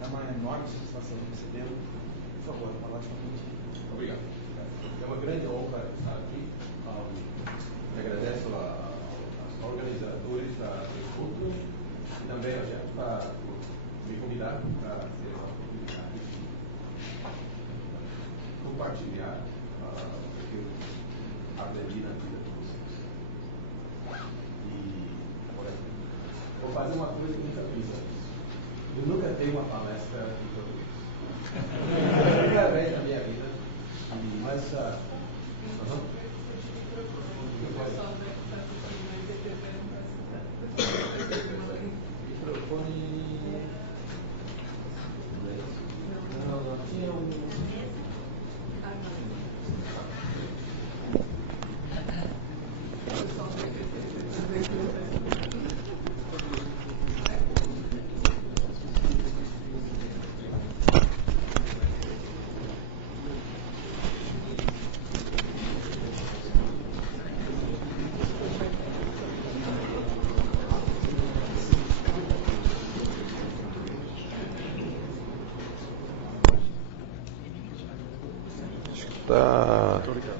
É uma enorme satisfação recebê-lo. Por favor, a palavra é contigo. Obrigado. É uma grande honra estar aqui. Agradeço aos organizadores da Encontro e também a gente para me convidar para ter essa oportunidade de compartilhar o que eu aprendi na vida de vocês. E agora, vou fazer uma coisa que eu nunca fiz antes. Eu nunca dei uma palestra em português. É a primeira vez na minha vida. Mas está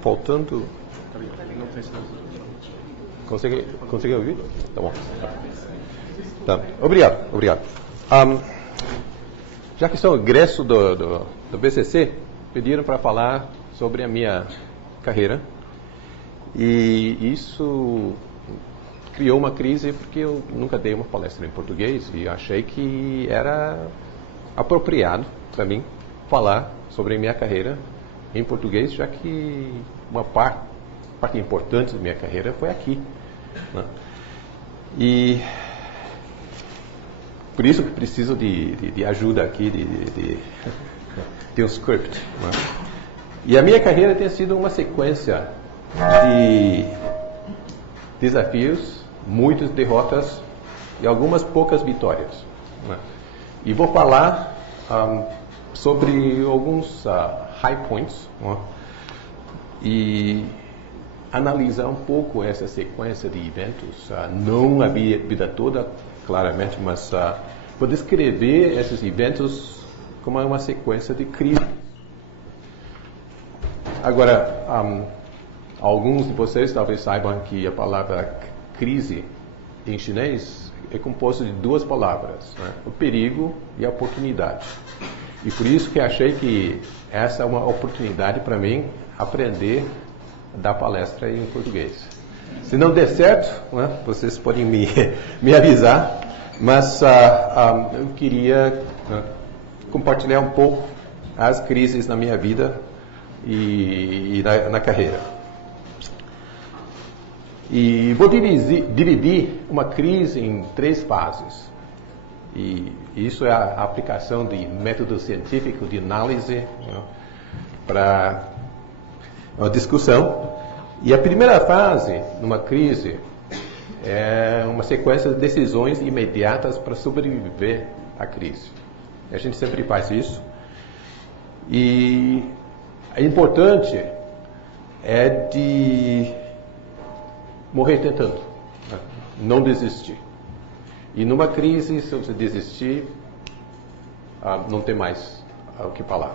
faltando. Consegue ouvir? Tá bom. Tá. Obrigado. Já que sou egresso do BCC, pediram para falar sobre a minha carreira. E isso criou uma crise porque eu nunca dei uma palestra em português e achei que era apropriado para mim falar sobre a minha carreira em português, já que uma parte importante da minha carreira foi aqui, né? E por isso que preciso de ajuda aqui, de um script, né? E a minha carreira tem sido uma sequência de desafios, muitas derrotas e algumas poucas vitórias, né? E vou falar sobre alguns high points, né? E analisar um pouco essa sequência de eventos, não a vida toda, claramente, mas vou descrever esses eventos como uma sequência de crise. Agora, alguns de vocês talvez saibam que a palavra crise em chinês é composta de duas palavras, né? O perigo e a oportunidade. E por isso que achei que essa é uma oportunidade para mim aprender a dar palestra em português. Se não der certo, né, vocês podem me avisar, mas eu queria compartilhar um pouco as crises na minha vida e na carreira. E vou dividir uma crise em 3 fases. E isso é a aplicação de método científico de análise, né, para uma discussão. E a primeira fase, numa crise, é uma sequência de decisões imediatas para sobreviver à crise. A gente sempre faz isso. E é importante de morrer tentando, né? Não desistir. E numa crise, se você desistir, não tem mais o que falar.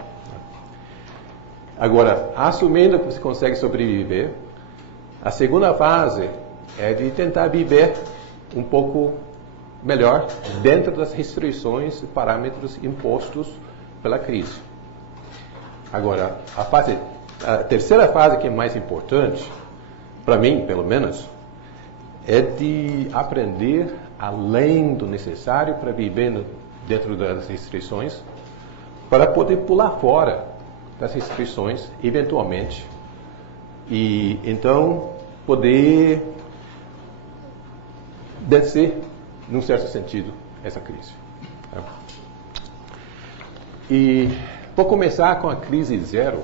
Agora, assumindo que você consegue sobreviver, a segunda fase é de tentar viver um pouco melhor dentro das restrições e parâmetros impostos pela crise. Agora, a terceira fase, que é mais importante, para mim, pelo menos, é de aprender além do necessário para viver dentro das restrições, para poder pular fora das restrições, eventualmente, e então poder vencer, num certo sentido, essa crise. E vou começar com a crise 0,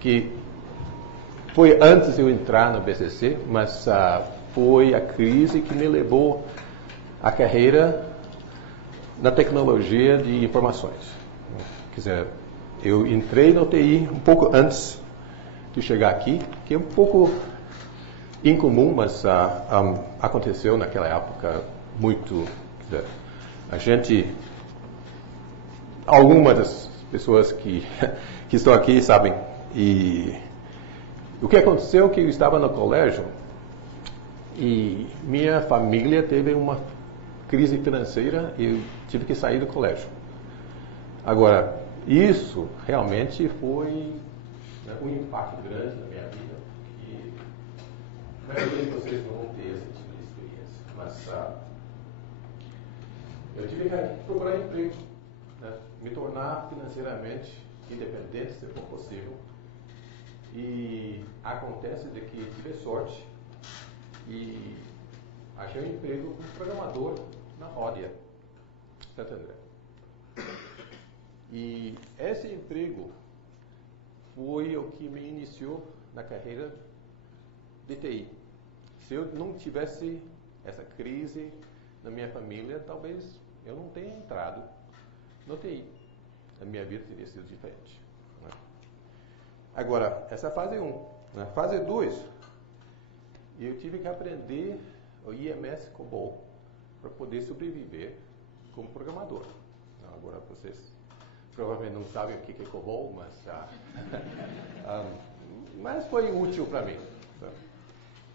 que foi antes de eu entrar no BCC, mas foi a crise que me levou à carreira na tecnologia de informações. Quer dizer, eu entrei no TI um pouco antes de chegar aqui, que é um pouco incomum, mas aconteceu naquela época muito. Quer dizer, a gente algumas das pessoas que estão aqui sabem. E o que aconteceu é que eu estava no colégio e minha família teve uma crise financeira e eu tive que sair do colégio. Agora, isso realmente foi um impacto grande na minha vida. E a maioria de vocês não vão ter esse tipo de experiência. Mas eu tive que procurar emprego, né? Me tornar financeiramente independente, se for possível. E acontece de que tive sorte e achei um emprego como programador na Ródia, Santo André. E esse emprego foi o que me iniciou na carreira de TI. Se eu não tivesse essa crise na minha família, talvez eu não tenha entrado no TI. A minha vida teria sido diferente. Né? Agora, essa é a fase 1. Na fase 2, eu tive que aprender o IMS COBOL para poder sobreviver como programador. Agora, vocês provavelmente não sabem o que é COBOL, mas foi útil para mim.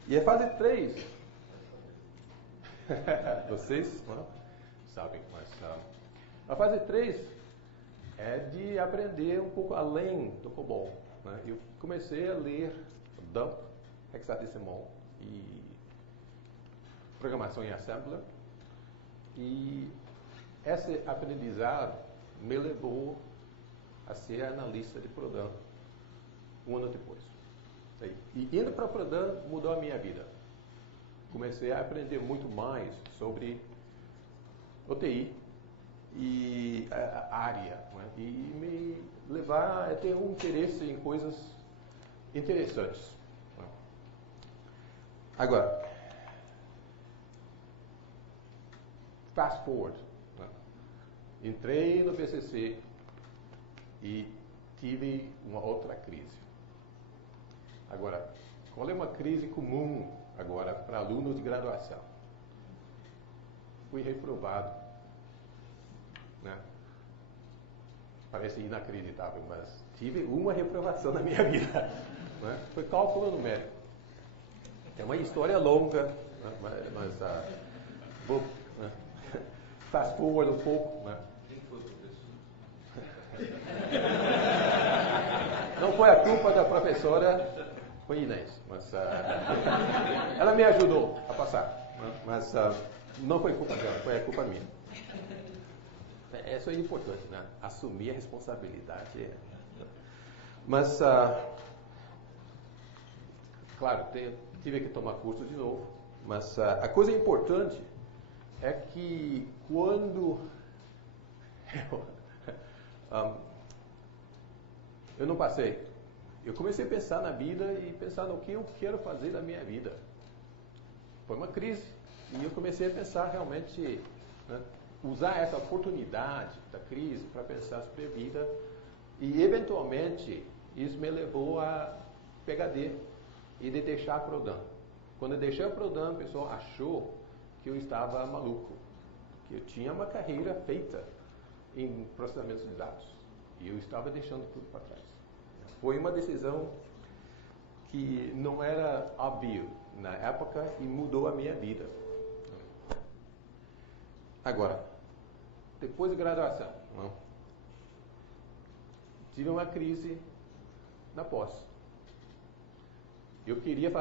E a fase 3, vocês não sabem, mas a fase 3 é de aprender um pouco além do COBOL. Né? Eu comecei a ler dump, hexadecimal e programação em assembler. E esse aprendizado me levou a ser analista de Prodan um ano depois. E indo para Prodan mudou a minha vida. Comecei a aprender muito mais sobre o TI e a área, né? E me levar a ter um interesse em coisas interessantes. Né? Agora, fast forward. Né? Entrei no BCC e tive uma outra crise. Agora, qual é uma crise comum agora para alunos de graduação? Fui reprovado. Né? Parece inacreditável, mas tive uma reprovação na minha vida. Né? Foi cálculo numérico. É uma história longa, né? mas vou fast forward um pouco. Né? Não foi a culpa da professora, foi Inês, mas ela me ajudou a passar, mas não foi culpa dela, foi a culpa minha. Isso é importante, né? Assumir a responsabilidade. Mas, claro, tive que tomar curso de novo, mas a coisa importante é que quando eu não passei, eu comecei a pensar na vida e pensar no que eu quero fazer da minha vida. Foi uma crise e eu comecei a pensar realmente, né, usar essa oportunidade da crise para pensar sobre a vida e eventualmente isso me levou a PhD e de deixar a Prodan. Quando eu deixei a Prodan, o pessoal achou que eu estava maluco, que eu tinha uma carreira feita em processamento de dados e eu estava deixando tudo para trás. Foi uma decisão que não era óbvio na época e mudou a minha vida. Agora, depois de graduação, tive uma crise na pós. Eu queria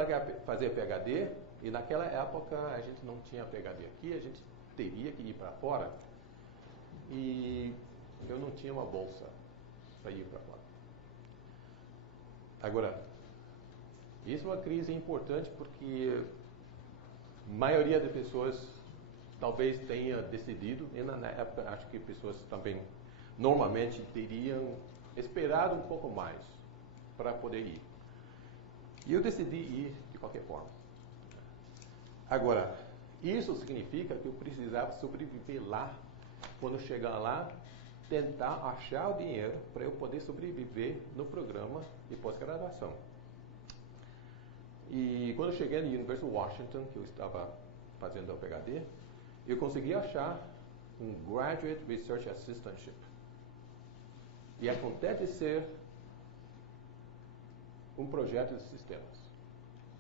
fazer PhD e naquela época a gente não tinha PhD aqui, a gente teria que ir para fora e eu não tinha uma bolsa para ir para fora. Agora, isso é uma crise importante porque a maioria das pessoas talvez tenha decidido, e na época acho que pessoas também normalmente teriam esperado um pouco mais para poder ir. E eu decidi ir de qualquer forma. Agora, isso significa que eu precisava sobreviver lá. Quando chegar lá, tentar achar o dinheiro para eu poder sobreviver no programa de pós-graduação. E quando eu cheguei na University of Washington, que eu estava fazendo o PhD, eu consegui achar um Graduate Research Assistantship e acontece ser um projeto de sistemas.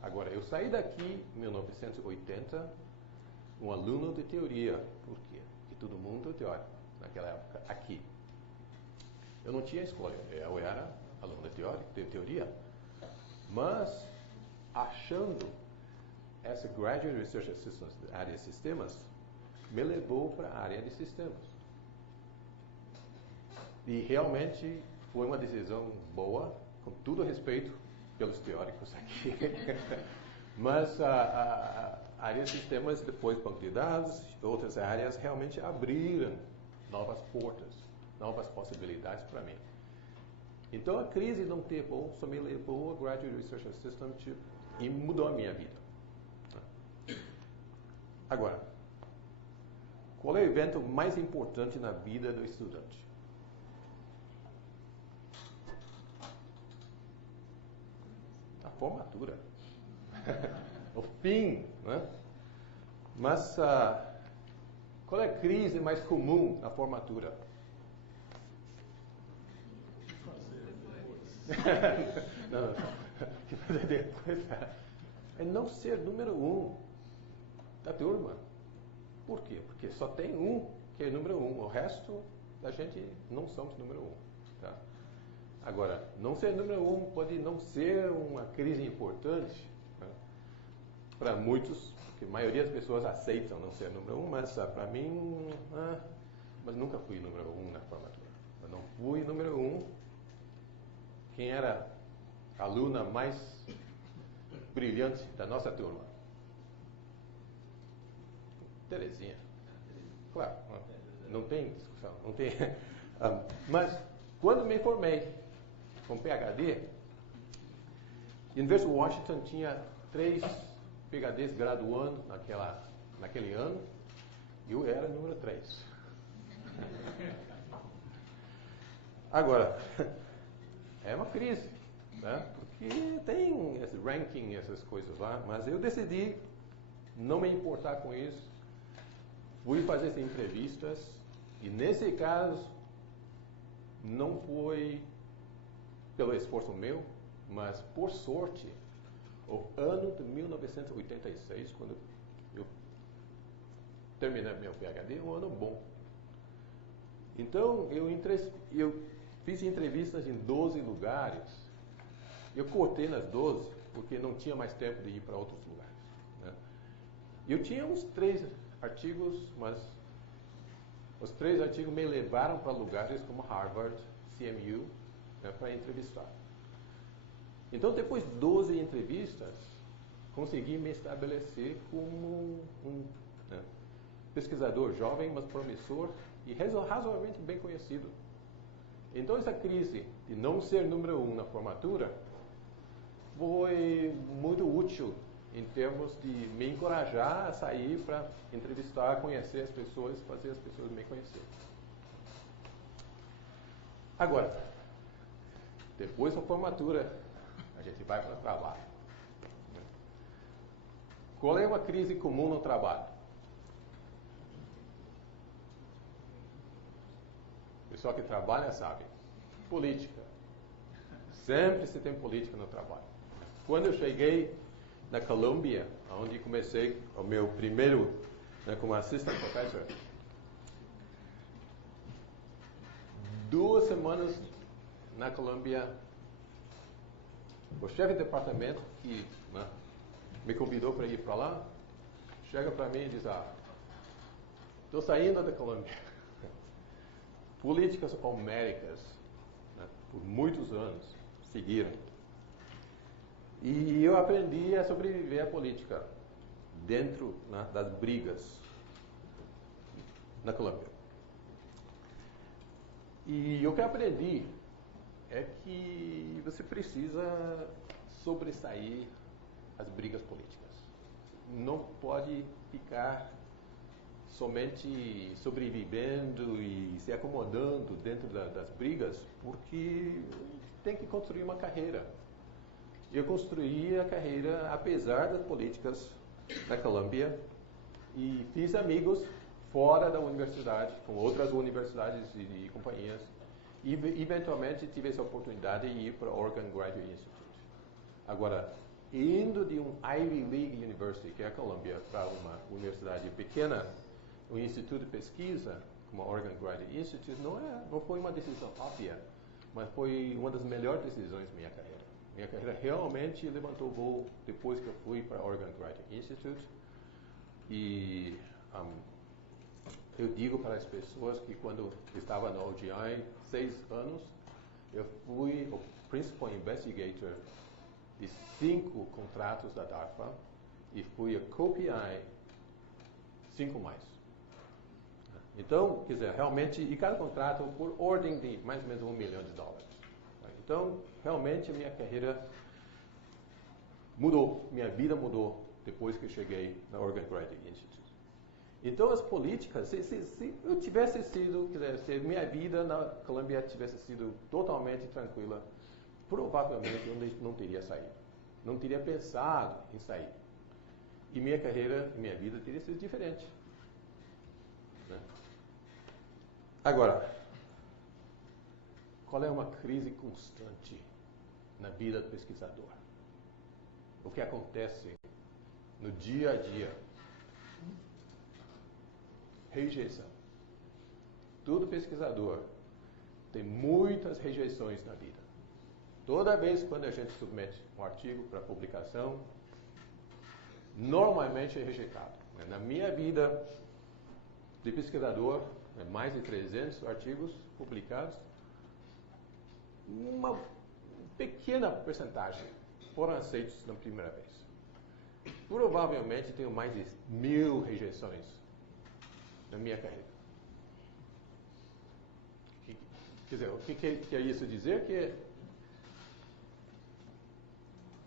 Agora, eu saí daqui em 1980, um aluno de teoria. Por quê? Porque todo mundo é teórico naquela época, aqui. Eu não tinha escolha, eu era aluno de teoria, mas achando essa Graduate Research Assistant da área de sistemas, me levou para a área de sistemas. E realmente foi uma decisão boa, com todo respeito pelos teóricos aqui. Mas a área de sistemas, depois banco de dados e outras áreas, realmente abriram novas portas, novas possibilidades para mim. Então a crise não ter bom só me levou a Graduate Research Assistant e mudou a minha vida. Agora, qual é o evento mais importante na vida do estudante? A formatura. O fim, né? Mas qual é a crise mais comum na formatura? Não, que fazer depois é não ser número 1 da turma. Por quê? Porque só tem um que é número 1, o resto da gente não somos número 1. Tá? Agora, não ser número 1 pode não ser uma crise importante, né? Para muitos, porque a maioria das pessoas aceitam não ser número 1, mas para mim, mas nunca fui número 1 na formatura. Eu não fui número 1. Quem era a aluna mais brilhante da nossa turma? Terezinha. Claro, não tem discussão. Não tem. Mas, quando me formei com PhD, a Universidade de Washington tinha 3 PhDs graduando naquele ano, e eu era número 3. Agora, é uma crise, né? Porque tem esse ranking, essas coisas lá, mas eu decidi não me importar com isso. Fui fazer essas entrevistas e nesse caso não foi pelo esforço meu, mas por sorte, o ano de 1986, quando eu terminei meu PhD, um ano bom. Então eu fiz entrevistas em 12 lugares. Eu cortei nas 12 porque não tinha mais tempo de ir para outros lugares, né? Eu tinha uns 3 artigos, mas os 3 artigos me levaram para lugares como Harvard, CMU, né, para entrevistar. Então, depois de 12 entrevistas, consegui me estabelecer como um pesquisador jovem, mas promissor e razoavelmente bem conhecido. Então, essa crise de não ser número 1 na formatura foi muito útil em termos de me encorajar a sair para entrevistar, conhecer as pessoas, fazer as pessoas me conhecerem. Agora, depois da formatura, a gente vai para o trabalho. Qual é uma crise comum no trabalho? O pessoal que trabalha sabe. Política. Sempre se tem política no trabalho. Quando eu cheguei na Colômbia, onde comecei o meu primeiro, como assistant professor, 2 semanas na Colômbia, o chefe de departamento que me convidou para ir para lá, chega para mim e diz: estou saindo da Colômbia. Políticas homéricas, por muitos anos, seguiram. E eu aprendi a sobreviver à política dentro das brigas na Colômbia. E o que aprendi é que você precisa sobressair as brigas políticas. Não pode ficar somente sobrevivendo e se acomodando dentro das brigas, porque tem que construir uma carreira. Eu construí a carreira apesar das políticas na Colômbia e fiz amigos fora da universidade, com outras universidades e companhias. E eventualmente tive essa oportunidade de ir para o Oregon Graduate Institute. Agora, indo de um Ivy League University, que é a Columbia, para uma universidade pequena, um instituto de pesquisa, como a Oregon Graduate Institute, não foi uma decisão óbvia, mas foi uma das melhores decisões da minha carreira. Minha carreira realmente levantou voo depois que eu fui para a Oregon Graduate Institute. E eu digo para as pessoas que quando estava no OGI, 6 anos, eu fui o Principal Investigator de 5 contratos da DARPA e fui a co-PI 5 mais. Então, quer dizer, realmente, e cada contrato por ordem de mais ou menos $1 milhão. Então, realmente, a minha carreira mudou, minha vida mudou depois que eu cheguei na Oregon Graduate Institute. Então, as políticas, se eu tivesse sido, quer dizer, se minha vida na Colômbia tivesse sido totalmente tranquila, provavelmente eu não teria saído. Não teria pensado em sair. E minha carreira, minha vida teria sido diferente. Né? Agora, qual é uma crise constante na vida do pesquisador? O que acontece no dia a dia? Rejeição. Todo pesquisador tem muitas rejeições na vida. Toda vez quando a gente submete um artigo para publicação, normalmente é rejeitado. Na minha vida de pesquisador, mais de 300 artigos publicados, uma pequena percentagem foram aceitos na primeira vez. Provavelmente tenho mais de 1000 rejeições na minha carreira. Quer dizer, o que quer isso dizer? Que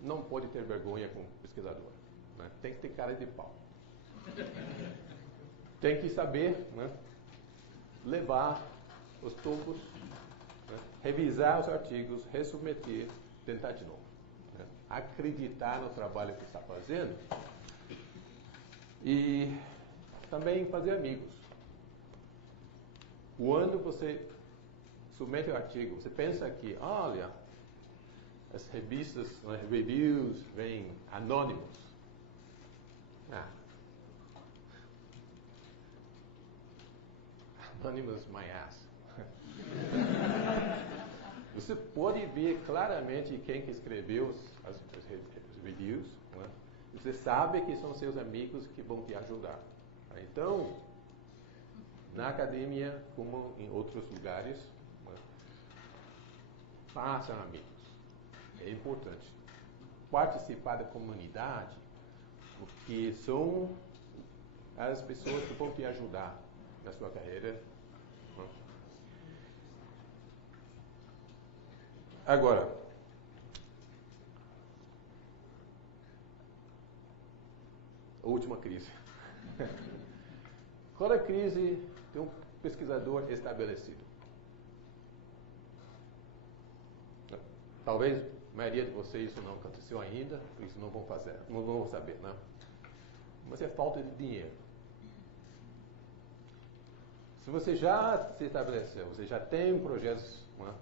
não pode ter vergonha como pesquisador. Né? Tem que ter cara de pau. Tem que saber, né, levar os topos, né, revisar os artigos, resubmeter, tentar de novo. Né? Acreditar no trabalho que está fazendo e também fazer amigos. Quando você submete o artigo, você pensa que, olha, as revistas, as reviews, vêm anônimos. Anonymous my ass. Você pode ver claramente quem que escreveu as reviews. Né? Você sabe que são seus amigos que vão te ajudar. Então, na academia, como em outros lugares, né, façam amigos. É importante. Participar da comunidade, porque são as pessoas que vão te ajudar na sua carreira. Agora, a última crise. Qual é a crise de um pesquisador estabelecido? Talvez a maioria de vocês isso não aconteceu ainda, por isso não vão fazer, não vão saber, né? Mas é falta de dinheiro. Se você já se estabeleceu, você já tem projetos, né?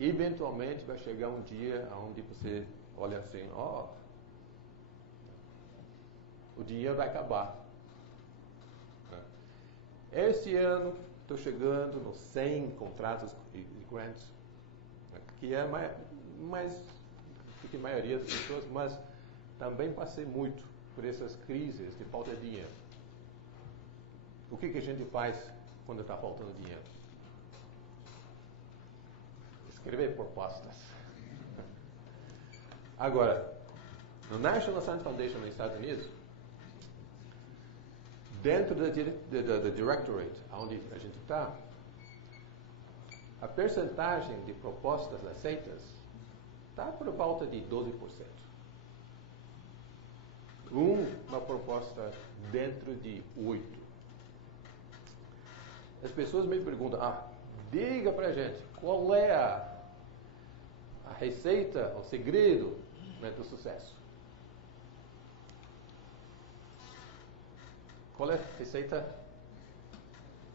Eventualmente vai chegar um dia onde você olha assim, o dinheiro vai acabar. Este ano estou chegando nos 100 contratos de grants, que é mais do que a maioria das pessoas, mas também passei muito por essas crises de falta de dinheiro. O que a gente faz quando está faltando dinheiro? Escrever propostas. Agora, no National Science Foundation nos Estados Unidos, dentro do Directorate, onde a gente está, a percentagem de propostas aceitas está por volta de 12%. Uma proposta dentro de 8. As pessoas me perguntam, diga pra gente, qual é a receita, o segredo, né, do sucesso? Qual é a receita?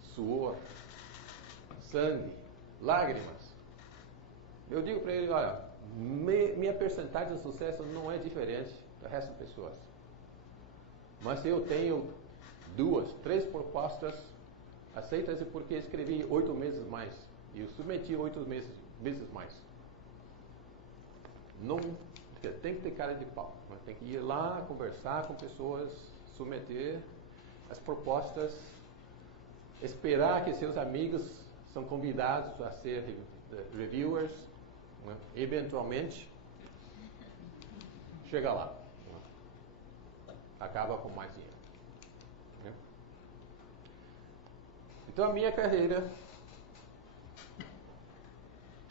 Suor, sangue, lágrimas. Eu digo para ele, olha, minha percentagem de sucesso não é diferente do resto das pessoas. Mas eu tenho 2, 3 propostas aceitas porque escrevi 8 meses mais. E eu submeti 8 meses mais. Não, tem que ter cara de pau. Tem que ir lá, conversar com pessoas, submeter as propostas, esperar que seus amigos são convidados a ser reviewers, né? Eventualmente, chega lá. Acaba com mais dinheiro. Né? Então a minha carreira,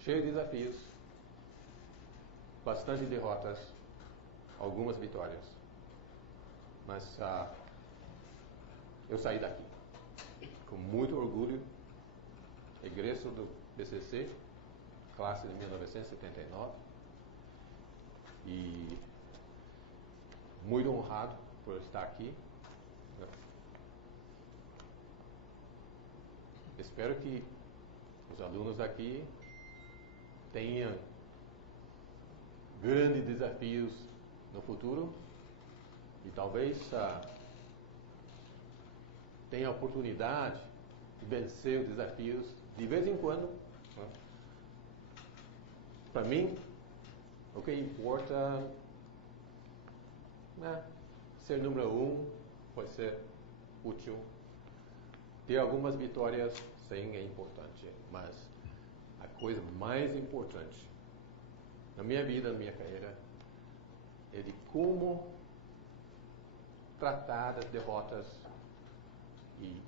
cheia de desafios, bastante derrotas, algumas vitórias. Mas eu saí daqui com muito orgulho, egresso do BCC, classe de 1979, e muito honrado por estar aqui. Espero que os alunos aqui tenham grandes desafios no futuro e talvez tenha a oportunidade de vencer os desafios de vez em quando. Né? Para mim, o que importa é ser número 1, pode ser útil. Ter algumas vitórias, sim, é importante, mas a coisa mais importante na minha vida, na minha carreira, é de como tratar das derrotas e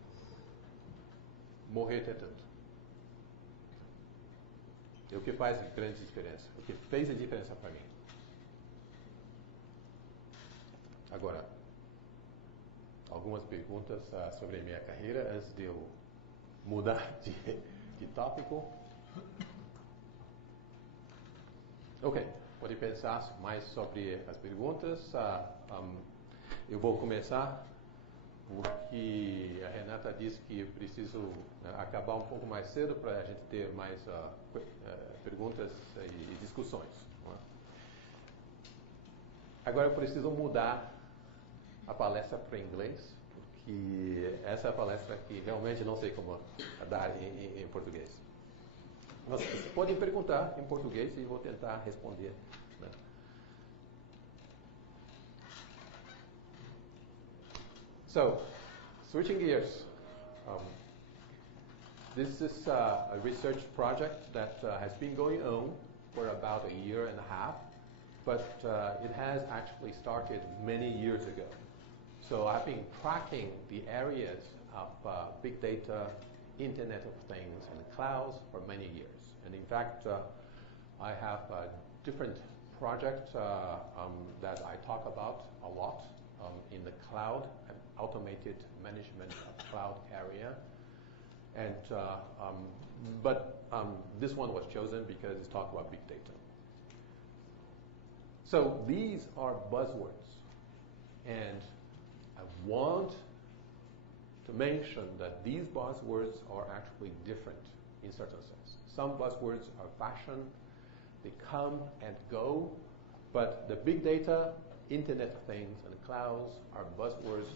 morrer tentando. É o que faz a grande diferença, o que fez a diferença para mim. Agora, algumas perguntas sobre a minha carreira antes de eu mudar de tópico. Ok, pode pensar mais sobre as perguntas. Eu vou começar porque a Renata disse que eu preciso acabar um pouco mais cedo para a gente ter mais perguntas e discussões. Não é? Agora eu preciso mudar a palestra para inglês, porque essa é a palestra que realmente não sei como dar em português. Mas vocês podem perguntar em português e vou tentar responder. Né? So, switching gears. This is a research project that has been going on for about a year and a half, but it has actually started many years ago. So I've been tracking the areas of big data, Internet of Things, and clouds for many years. And in fact, I have different projects that I talk about a lot in the cloud and automated management of cloud area. And but this one was chosen because it's talking about big data. So these are buzzwords, and I want to mention that these buzzwords are actually different in certain sense. Some buzzwords are fashion, they come and go, but the big data, Internet of Things, and clouds are buzzwords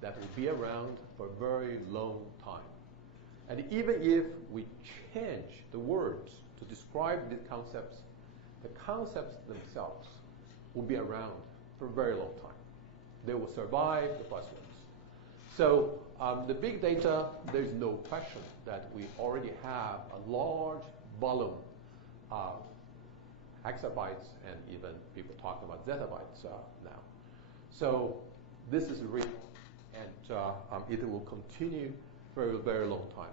that will be around for a very long time. And even if we change the words to describe the concepts themselves will be around for a very long time. They will survive the buzzwords. So the big data, there's no question that we already have a large volume of exabytes, and even people talk about zettabytes now. So this is real, and it will continue for a very long time.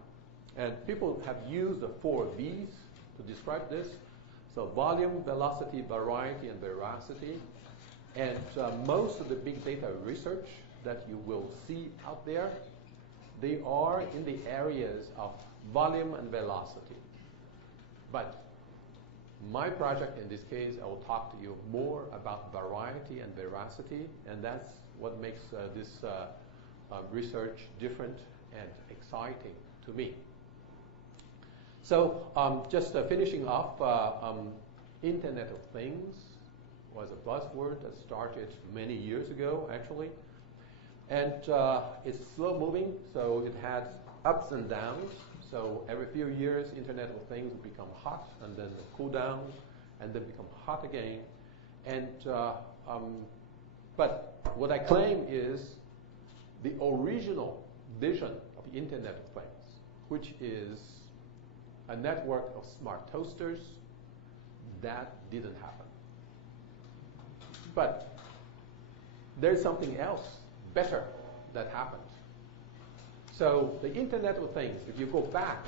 And people have used the 4 V's to describe this. So volume, velocity, variety, and veracity. And most of the big data research that you will see out there, they are in the areas of volume and velocity. But my project in this case, I will talk to you more about variety and veracity, and that's what makes this research different and exciting to me. So just finishing off, Internet of Things was a buzzword that started many years ago, actually. And it's slow moving, so it has ups and downs. So every few years, Internet of Things will become hot, and then cool down, and then become hot again. And but what I claim is the original vision of the Internet of Things, which is a network of smart toasters, that didn't happen. But there's something else better that happened. So the Internet of Things, if you go back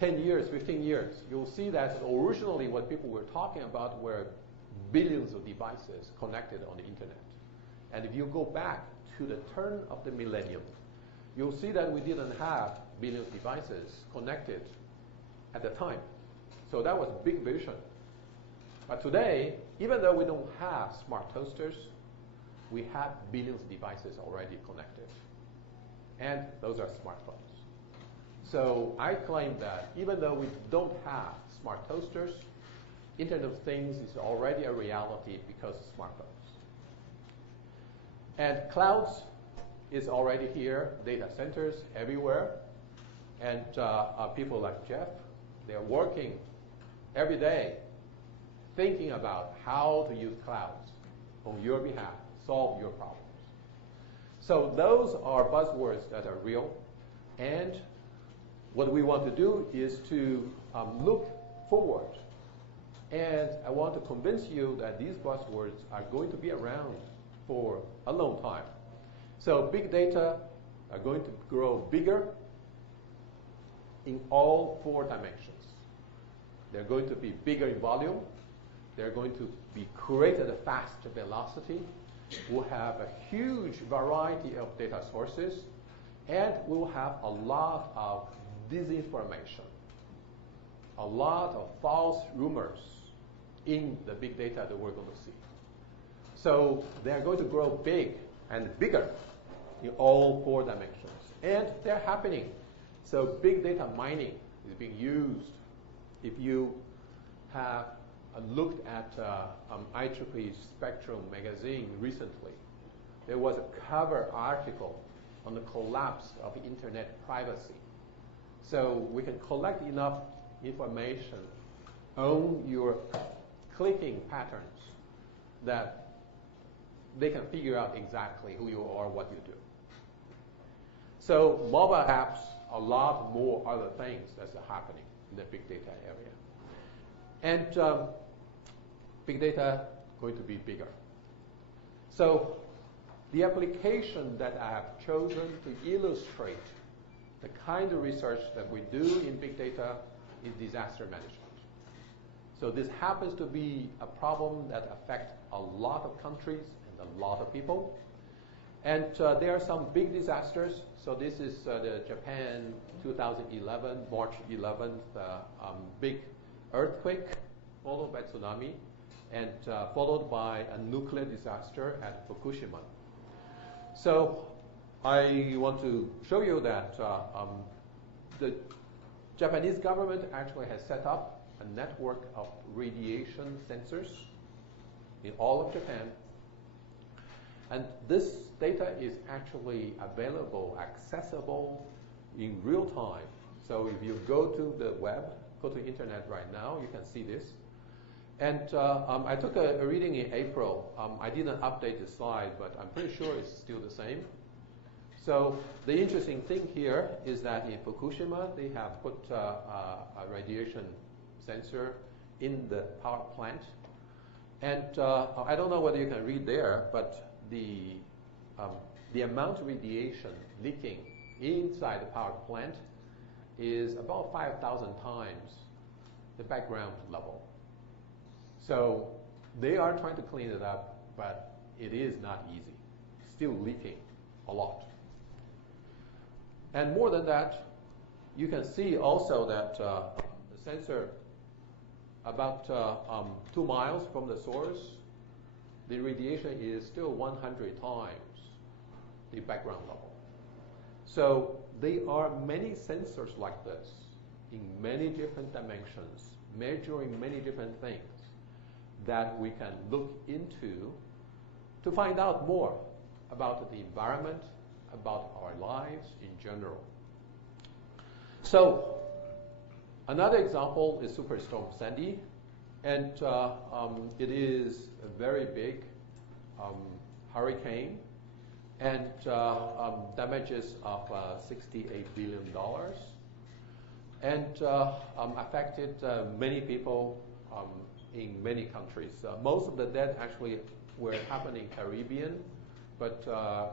10 years, 15 years, you'll see that originally what people were talking about were billions of devices connected on the Internet. And if you go back to the turn of the millennium, you'll see that we didn't have billions of devices connected at the time. So that was big vision. But today, even though we don't have smart toasters, we have billions of devices already connected. And those are smartphones. So I claim that even though we don't have smart toasters, Internet of Things is already a reality because of smartphones. And clouds is already here, data centers everywhere. And people like Jeff, they're working every day thinking about how to use clouds on your behalf, solve your problems. So those are buzzwords that are real. And what we want to do is to look forward. And I want to convince you that these buzzwords are going to be around for a long time. So big data are going to grow bigger in all 4 dimensions. They're going to be bigger in volume. They're going to be created at a faster velocity. We'll have a huge variety of data sources. And we'll have a lot of disinformation, a lot of false rumors in the big data that we're going to see. So they're going to grow big and bigger in all 4 dimensions. And they're happening. So big data mining is being used. If you have looked at IEEE Spectrum magazine recently, there was a cover article on the collapse of internet privacy. So we can collect enough information on your clicking patterns that they can figure out exactly who you are, what you do. So mobile apps, a lot more other things that's happening in the big data area. And big data going to be bigger. So the application that I have chosen to illustrate the kind of research that we do in big data is disaster management. So this happens to be a problem that affects a lot of countries and a lot of people. And there are some big disasters. So this is the Japan 2011, March 11th, big earthquake, followed by tsunami, and followed by a nuclear disaster at Fukushima. So I want to show you that the Japanese government actually has set up a network of radiation sensors in all of Japan. And this data is actually available, accessible in real time. So if you go to the web, go to internet right now, you can see this. And I took a reading in April. I didn't update the slide, but I'm pretty sure it's still the same. So the interesting thing here is that in Fukushima, they have put a radiation sensor in the power plant. And I don't know whether you can read there, but the amount of radiation leaking inside the power plant is about 5,000 times the background level. So they are trying to clean it up, but it is not easy. Still leaking a lot. And more than that, you can see also that the sensor about 2 miles from the source, the radiation is still 100 times the background level. So there are many sensors like this in many different dimensions, measuring many different things that we can look into to find out more about the environment, about our lives in general. So another example is Superstorm Sandy, and it is a very big hurricane, and damages of $68 billion, and affected many people in many countries. Most of the deaths actually were happening in Caribbean, but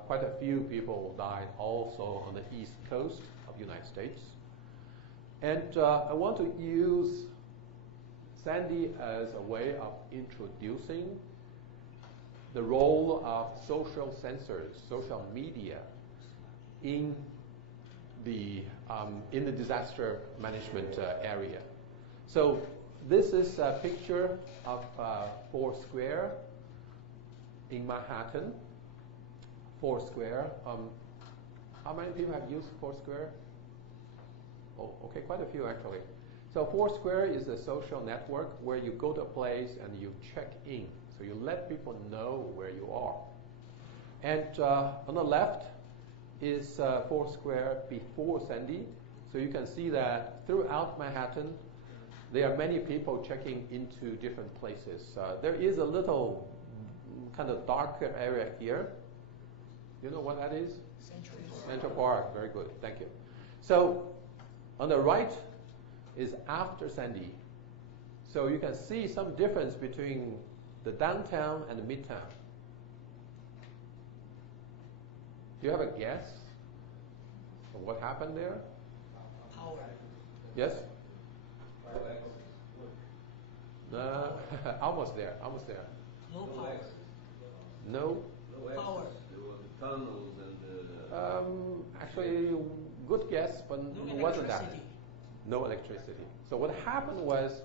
quite a few people died also on the east coast of the United States. And I want to use Sandy as a way of introducing the role of social sensors, social media, in the disaster management area. So this is a picture of Foursquare in Manhattan. Foursquare. How many people have used Foursquare? Oh, okay, quite a few actually. So Foursquare is a social network where you go to a place and you check in. So you let people know where you are. And on the left is Foursquare before Sandy. So you can see that throughout Manhattan, there are many people checking into different places. There is a little kind of darker area here. You know what that is? Central Park. Very good. Thank you. So on the right is after Sandy. So you can see some difference between the downtown and the midtown. Do you have a guess of what happened there? Power. Yes? Almost there. Almost there. No power. No. Power. There were the tunnels and the... Actually, good guess, but No it wasn't that. electricity. No electricity. So what happened was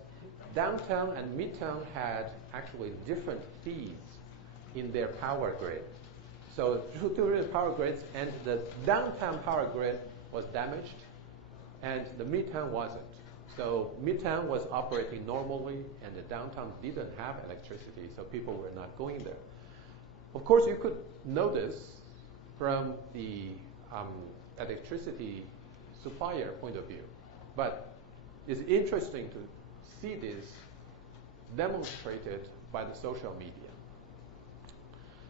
downtown and midtown had actually different feeds in their power grid. So two different power grids, and the downtown power grid was damaged, and the midtown wasn't. So midtown was operating normally, and the downtown didn't have electricity, so people were not going there. Of course, you could notice from the electricity supplier point of view, but it's interesting to see this demonstrated by the social media.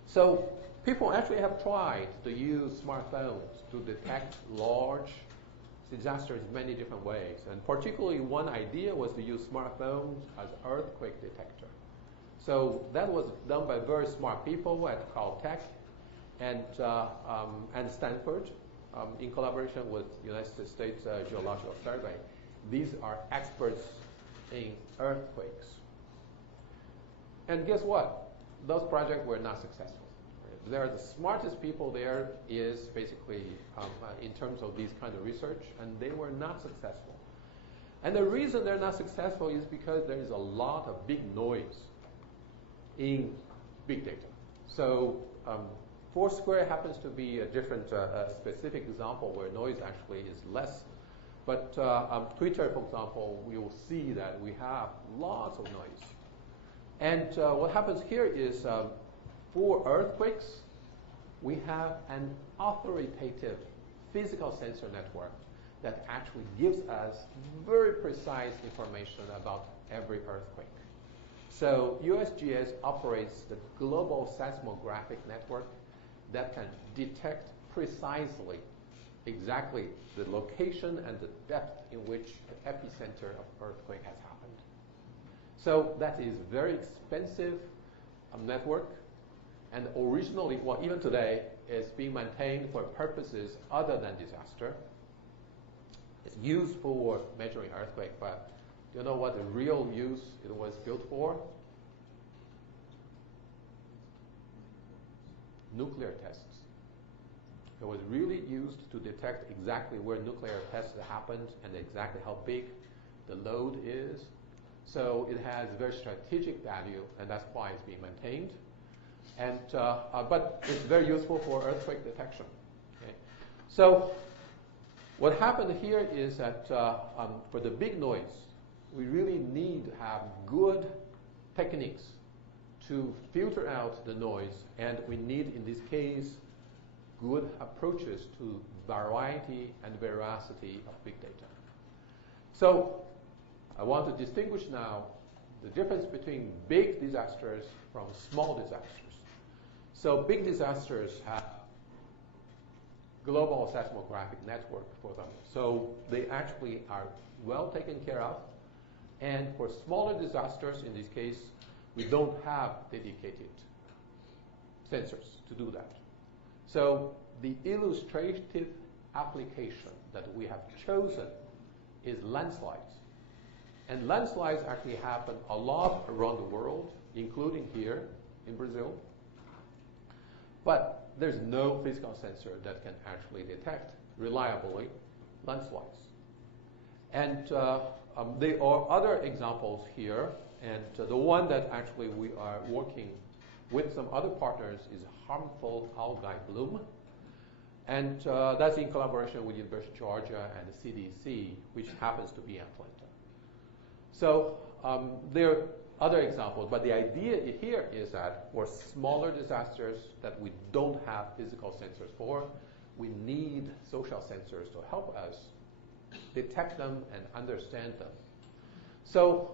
So people actually have tried to use smartphones to detect large disasters in many different ways. And particularly one idea was to use smartphones as earthquake detector. So that was done by very smart people at Calton and Stanford in collaboration with United States Geological Survey. These are experts in earthquakes. And guess what? Those projects were not successful. They're the smartest people there is basically in terms of these kind of research, and they were not successful. And the reason they're not successful is because there is a lot of big noise in big data. So Foursquare happens to be a different specific example where noise actually is less. But Twitter, for example, we will see that we have lots of noise. And what happens here is for earthquakes, we have an authoritative physical sensor network that actually gives us very precise information about every earthquake. So USGS operates the global seismographic network that can detect precisely exactly the location and the depth in which the epicenter of earthquake has happened. So that is very expensive network, and originally, well, even today, is being maintained for purposes other than disaster. It's used for measuring earthquake, but do you know what the real use it was built for? Nuclear tests. It was really used to detect exactly where nuclear tests happened and exactly how big the load is. So it has very strategic value, and that's why it's being maintained. And but it's very useful for earthquake detection. Okay? So What happened here is that for the big noise, we really need to have good techniques to filter out the noise, and we need, in this case, good approaches to variety and veracity of big data. So I want to distinguish now the difference between big disasters from small disasters. So big disasters have global seismographic network for them. So they actually are well taken care of. And for smaller disasters, in this case, we don't have dedicated sensors to do that. So the illustrative application that we have chosen is landslides. And landslides actually happen a lot around the world, including here in Brazil. But there's no physical sensor that can actually detect reliably landslides. And there are other examples here. And the one that actually we are working with some other partners is harmful algae bloom. And that's in collaboration with University of Georgia and the CDC, which happens to be Atlanta. So there are other examples, but the idea here is that for smaller disasters that we don't have physical sensors for, we need social sensors to help us detect them and understand them. So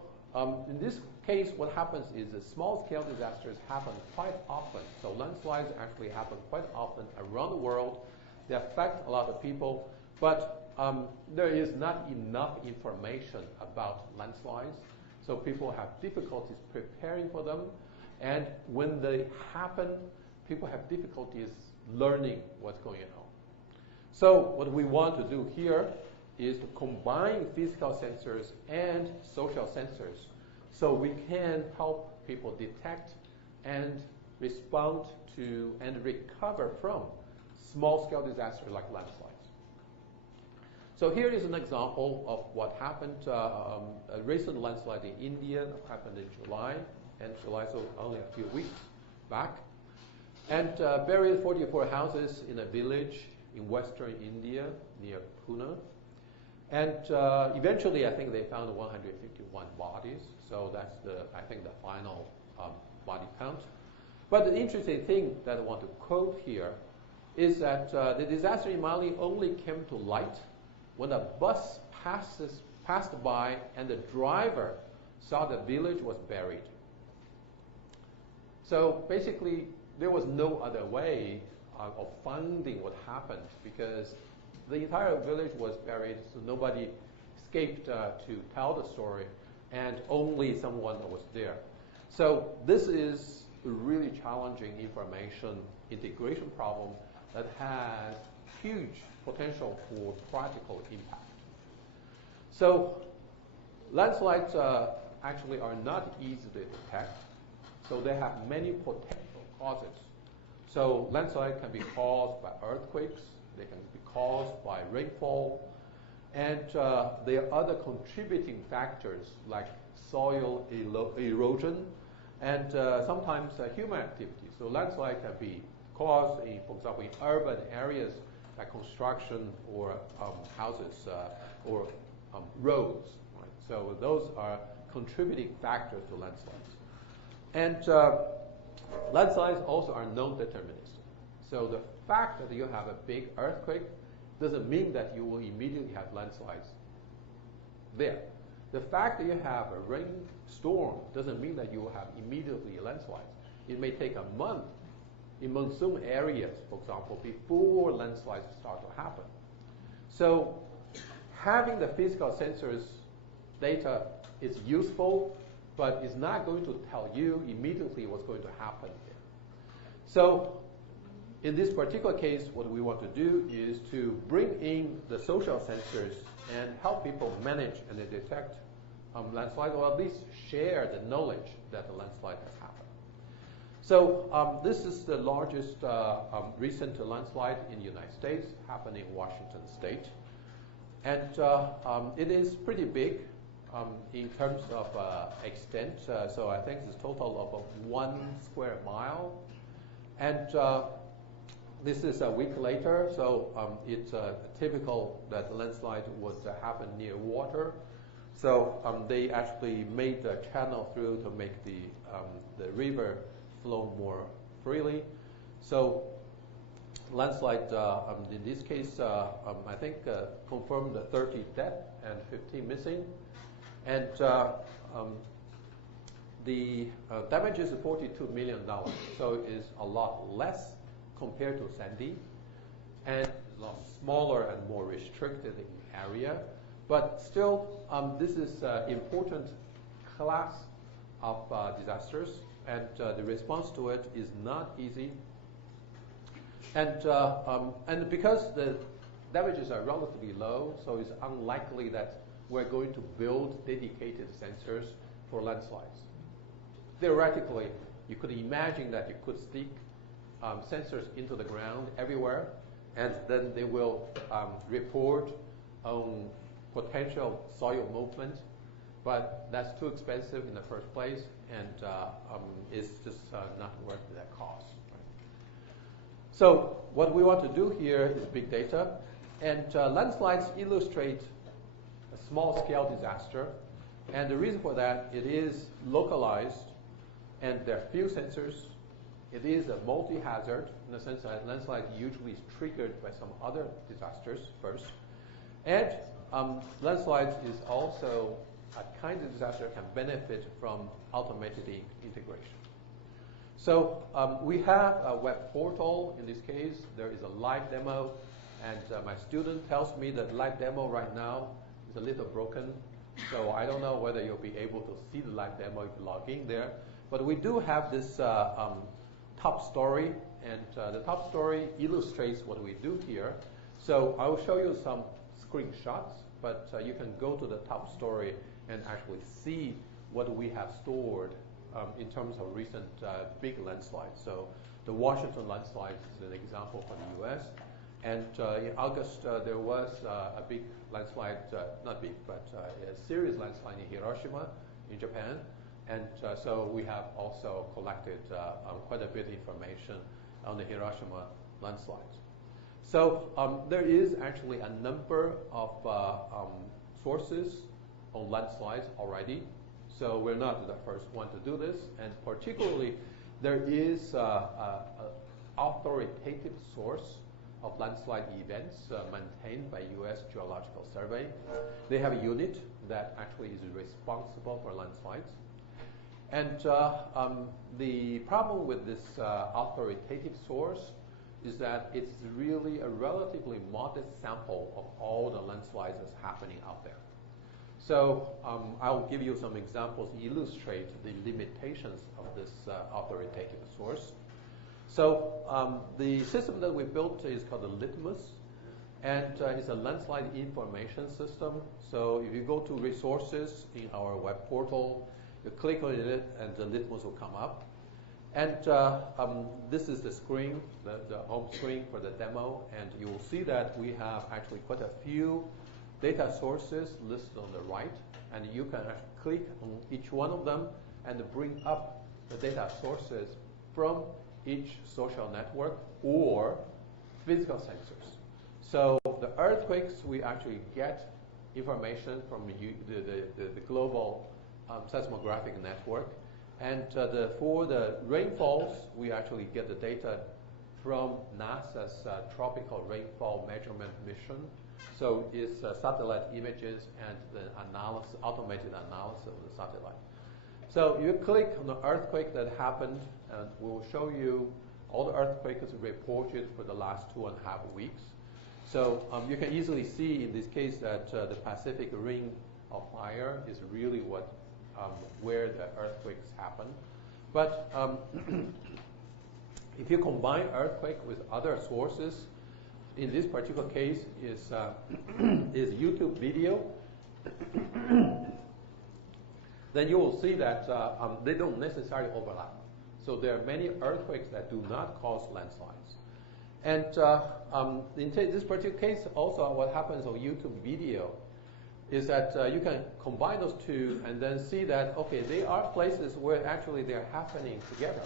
in this case, what happens is that small-scale disasters happen quite often. So landslides actually happen quite often around the world. They affect a lot of people, but there is not enough information about landslides. So people have difficulties preparing for them. And when they happen, people have difficulties learning what's going on. So what we want to do here is to combine physical sensors and social sensors so we can help people detect and respond to and recover from small-scale disasters like landslides. So here is an example of what happened. A recent landslide in India that happened in July, so only a few weeks back. And buried 44 houses in a village in western India near Pune. And eventually, I think they found 151 bodies. So that's I think the final body count. But the interesting thing that I want to quote here is that the disaster in Mali only came to light when a bus passed by and the driver saw the village was buried. So basically, there was no other way of finding what happened because the entire village was buried, so nobody escaped to tell the story, and only someone that was there. So this is a really challenging information integration problem that has huge potential for practical impact. So landslides actually are not easy to detect. So they have many potential causes. So landslide can be caused by earthquakes, they can be caused by rainfall, and there are other contributing factors like soil erosion and sometimes human activity. So landslide can be caused, for example, in urban areas by construction or houses or roads. Right? So those are contributing factors to landslides. And landslides also are non-deterministic. So the fact that you have a big earthquake doesn't mean that you will immediately have landslides there. The fact that you have a rainstorm doesn't mean that you will have immediately landslides. It may take a month in monsoon areas, for example, before landslides start to happen. So having the physical sensors data is useful, but it's not going to tell you immediately what's going to happen here. So in this particular case, what we want to do is to bring in the social sensors and help people manage and detect landslides, or at least share the knowledge that the landslide has happened. So this is the largest recent landslide in the United States, happened in Washington State. And it is pretty big in terms of extent. So I think it's a total of 1 square mile. And This is a week later, so it's typical that the landslide would happen near water. So they actually made the channel through to make the river flow more freely. So landslide, in this case, I think confirmed 30 death and 15 missing. And the damage is $42 million, so it's a lot less compared to Sandy, and a lot smaller and more restricted in area. But still, this is an important class of disasters, and the response to it is not easy. And because the damages are relatively low, so it's unlikely that we're going to build dedicated sensors for landslides. Theoretically, you could imagine that you could stick sensors into the ground everywhere, and then they will report on potential soil movement, but that's too expensive in the first place, and it's just not worth that cost. Right? So what we want to do here is big data, and landslides illustrate a small-scale disaster, and the reason for that, it is localized, and there are few sensors. It is a multi-hazard in the sense that landslide usually is triggered by some other disasters first. And landslides is also a kind of disaster that can benefit from automated integration. So we have a web portal. In this case, there is a live demo, and my student tells me that live demo right now is a little broken. So I don't know whether you'll be able to see the live demo if you log in there. But we do have this top story, and the top story illustrates what we do here. So I will show you some screenshots, but you can go to the top story and actually see what we have stored in terms of recent big landslides. So the Washington landslide is an example for the US. And in August, there was a big landslide, not big, but a serious landslide in Hiroshima in Japan. And so we have also collected quite a bit of information on the Hiroshima landslides. So there is actually a number of sources on landslides already. So we're not the first one to do this. And particularly, there is an authoritative source of landslide events maintained by U.S. Geological Survey. They have a unit that actually is responsible for landslides. And the problem with this authoritative source is that it's really a relatively modest sample of all the landslides that's happening out there. So I'll give you some examples to illustrate the limitations of this authoritative source. So the system that we built is called the Litmus, and it's a landslide information system. So if you go to resources in our web portal, you click on it, and the Litmus will come up. And this is the screen, the home screen for the demo, and you will see that we have actually quite a few data sources listed on the right, and you can actually click on each one of them and bring up the data sources from each social network or physical sensors. So the earthquakes, we actually get information from the global seismographic network. And for the rainfalls, we actually get the data from NASA's Tropical Rainfall Measurement Mission. So it's satellite images and the analysis, automated analysis of the satellite. So you click on the earthquake that happened, and we will show you all the earthquakes reported for the last 2.5 weeks. So you can easily see in this case that the Pacific Ring of Fire is really what where the earthquakes happen. But if you combine earthquake with other sources, in this particular case is YouTube video, then you will see that they don't necessarily overlap. So there are many earthquakes that do not cause landslides. And in this particular case, also what happens on YouTube video is that you can combine those two and then see that, okay, they are places where actually they're happening together.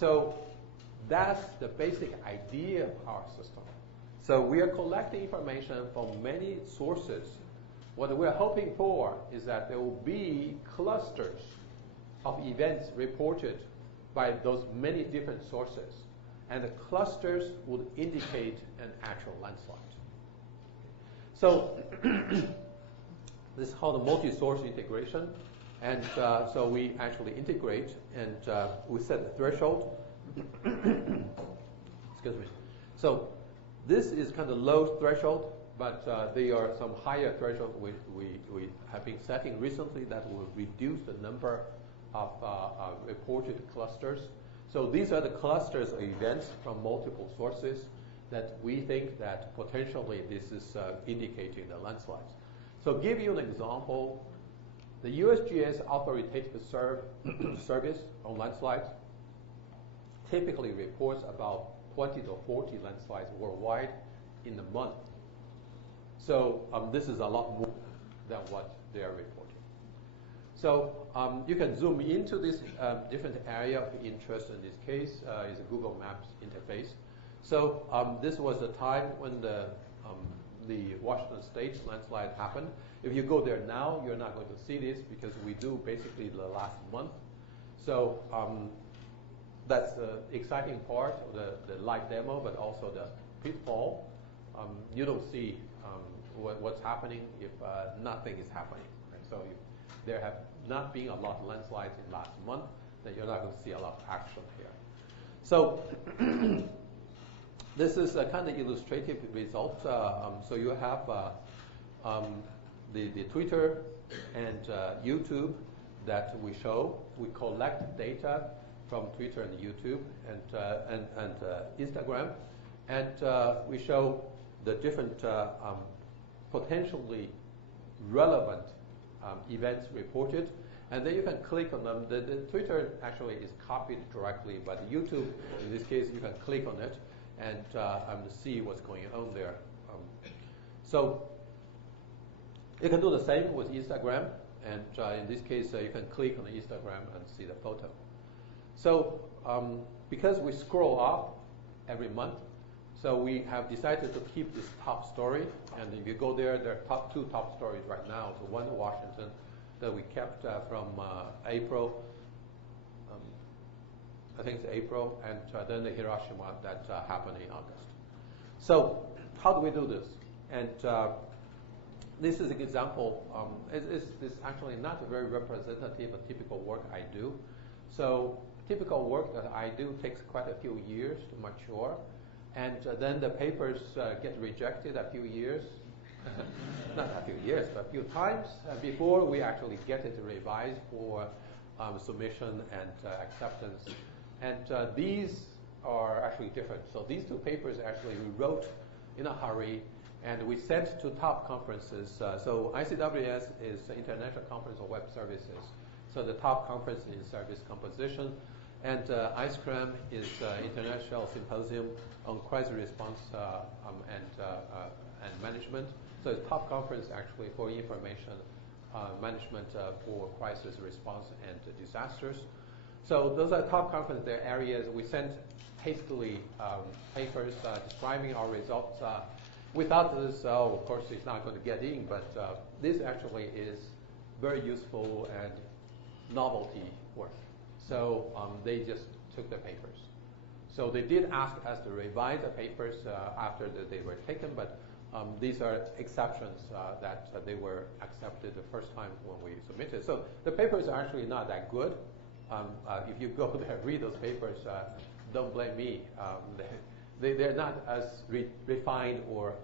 So that's the basic idea of our system. So we are collecting information from many sources. What we're hoping for is that there will be clusters of events reported by those many different sources. And the clusters would indicate an actual landslide. So this is called a multi-source integration. And so we actually integrate, and we set the threshold. Excuse me. So this is kind of low threshold, but there are some higher thresholds we have been setting recently that will reduce the number of reported clusters. So these are the clusters of events from multiple sources that we think that potentially this is indicating the landslides. So give you an example, the USGS authoritative service on landslides typically reports about 20 to 40 landslides worldwide in a month. So this is a lot more than what they are reporting. So you can zoom into this different area of interest. In this case is a Google Maps interface. So this was the time when the Washington State landslide happened. If you go there now, you're not going to see this because we do basically the last month. So that's the exciting part of the live demo, but also the pitfall. You don't see what's happening if nothing is happening. Right? So if there have not been a lot of landslides in last month, then you're not going to see a lot of action here. So this is a kind of illustrative result. So you have the Twitter and YouTube that we show. We collect data from Twitter and YouTube and Instagram, and we show the different potentially relevant events reported, and then you can click on them. The Twitter actually is copied directly, but YouTube, in this case, you can click on it and see what's going on there. So you can do the same with Instagram, and in this case, you can click on the Instagram and see the photo. So because we scroll up every month, so we have decided to keep this top story. And if you go there are two top stories right now. So one in Washington that we kept from April, I think it's April, and then the Hiroshima that happened in August. So how do we do this? And this is an example. It's actually not a very representative of typical work I do. So typical work that I do takes quite a few years to mature. And then the papers get rejected a few years, not a few years, but a few times before we actually get it revised for submission and acceptance. And these are actually different. So these two papers actually we wrote in a hurry, and we sent to top conferences. So ICWS is the International Conference on Web Services. So the top conference in service composition. And ICRAM is International Symposium on Crisis Response and Management. So it's top conference actually for information management for crisis response and disasters. So those are top conference. There are areas we sent hastily papers describing our results. We thought this, of course, it's not going to get in, but this actually is very useful and novelty work. So they just took the papers. So they did ask us to revise the papers after they were taken, but these are exceptions that they were accepted the first time when we submitted. So the papers are actually not that good. If you go there and read those papers, don't blame me. They're not as refined or